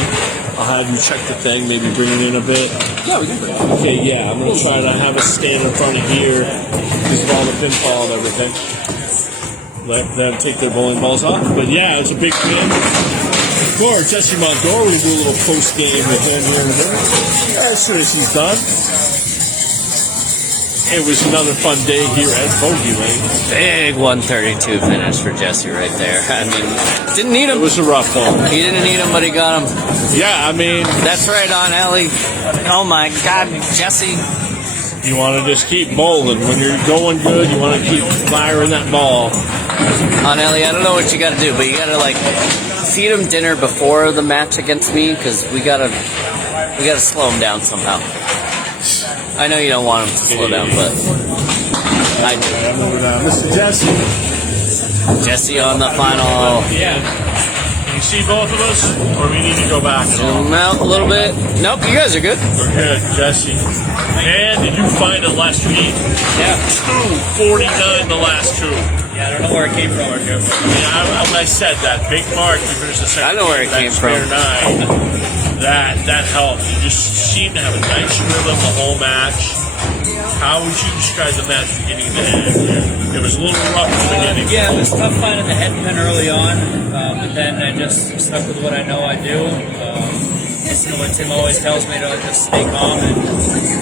I'll have you check the thing, maybe bring it in a bit. Yeah, we can bring it. Okay, yeah, I'm gonna try to have us stand in front of here because of all the pinfall and everything. Let them take their bowling balls off. But yeah, it's a big win for Jesse Mondor. We're gonna do a little post game with him here in a minute as soon as he's done. it was another fun day here at Bogey Lane. Big 132 finish for Jesse right there. I mean, didn't need It him. was a rough one. He didn't need him, but he got him. Yeah, I mean, That's right on Ellie. Oh my God, Jesse. you want to just keep bowling. When you're going good, you want to keep firing that ball. On Ellie, I don't know what you got to do, but you got to like feed him dinner before the match against me because we gotta slow him down somehow. I know you don't want him to slow down, but I do. Mr. Jesse. Jesse on the final. Yeah. Can you see both of us? Or we need to go back at all? Zoom out a little bit. Nope, you guys are good. We're good, Jesse. And did you find it last week? Yeah. 249 the last two. Yeah, I don't know where it came from. I said that. Big mark. You finished the second. I know where it game, came that from. spare 9. That helped. You just seemed to have a nice rhythm the whole match. How would you describe the match beginning to end? It was a little rough at the beginning. Yeah, it was tough finding the head pin early on, but then I just stuck with what I know I do. Listen to what Tim always tells me to just stay calm and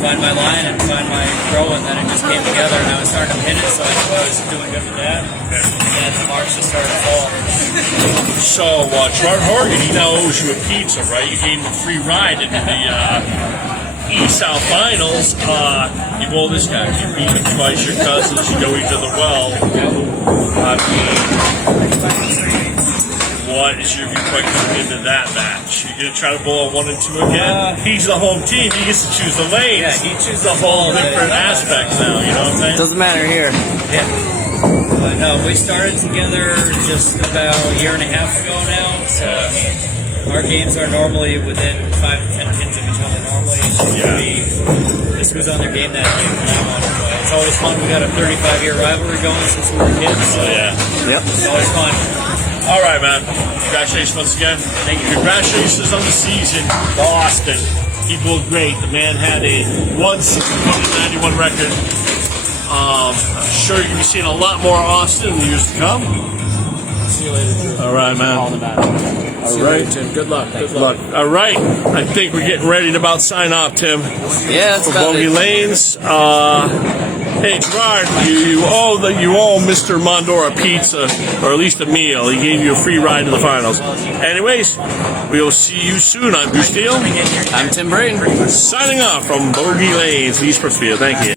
find my line and find my throw, and then it just came together and I was starting to pin it, so I knew I was doing good with that. And the marks just started to fall. So, Gerard Horgan, he now owes you a pizza, right? You gave him a free ride into the East-South Finals. You bowl this guy. You beat him twice, your cousins. You know each other well. I mean, what is your viewpoint coming into that match? You going to try to bowl a 1 and 2 again? He's the home team. He gets to choose the lanes. Yeah, he chooses the whole different aspects now. You know what I'm saying? Doesn't matter here. Yeah. No, we started together just about a year and a half ago now, so our games are normally within 5 to 10 pins of each other normally. It's just gonna be just who's on their game that day from now on. But it's always fun. We got a 35-year rivalry going since we were kids, so Yep. it's always fun. All right, man. Congratulations once again. Thank you. Congratulations on the season, Boston. He bowled great. The man had a 161-91 record. I'm sure you're going to be seeing a lot more Austin in the years to come. See you later. All right, man. All the match. All right. Good luck. Good luck. All right. I think we're getting ready to about sign off, Tim. Yeah, that's For about Bogey it. Lanes. Hey, Gerard, you owe Mr. Mondor a pizza, or at least a meal. He gave you a free ride to the finals. Anyways, we will see you soon. I'm Steele. I'm Tim Brayton. Signing off from Bogey Lanes, East Brookfield. Thank you.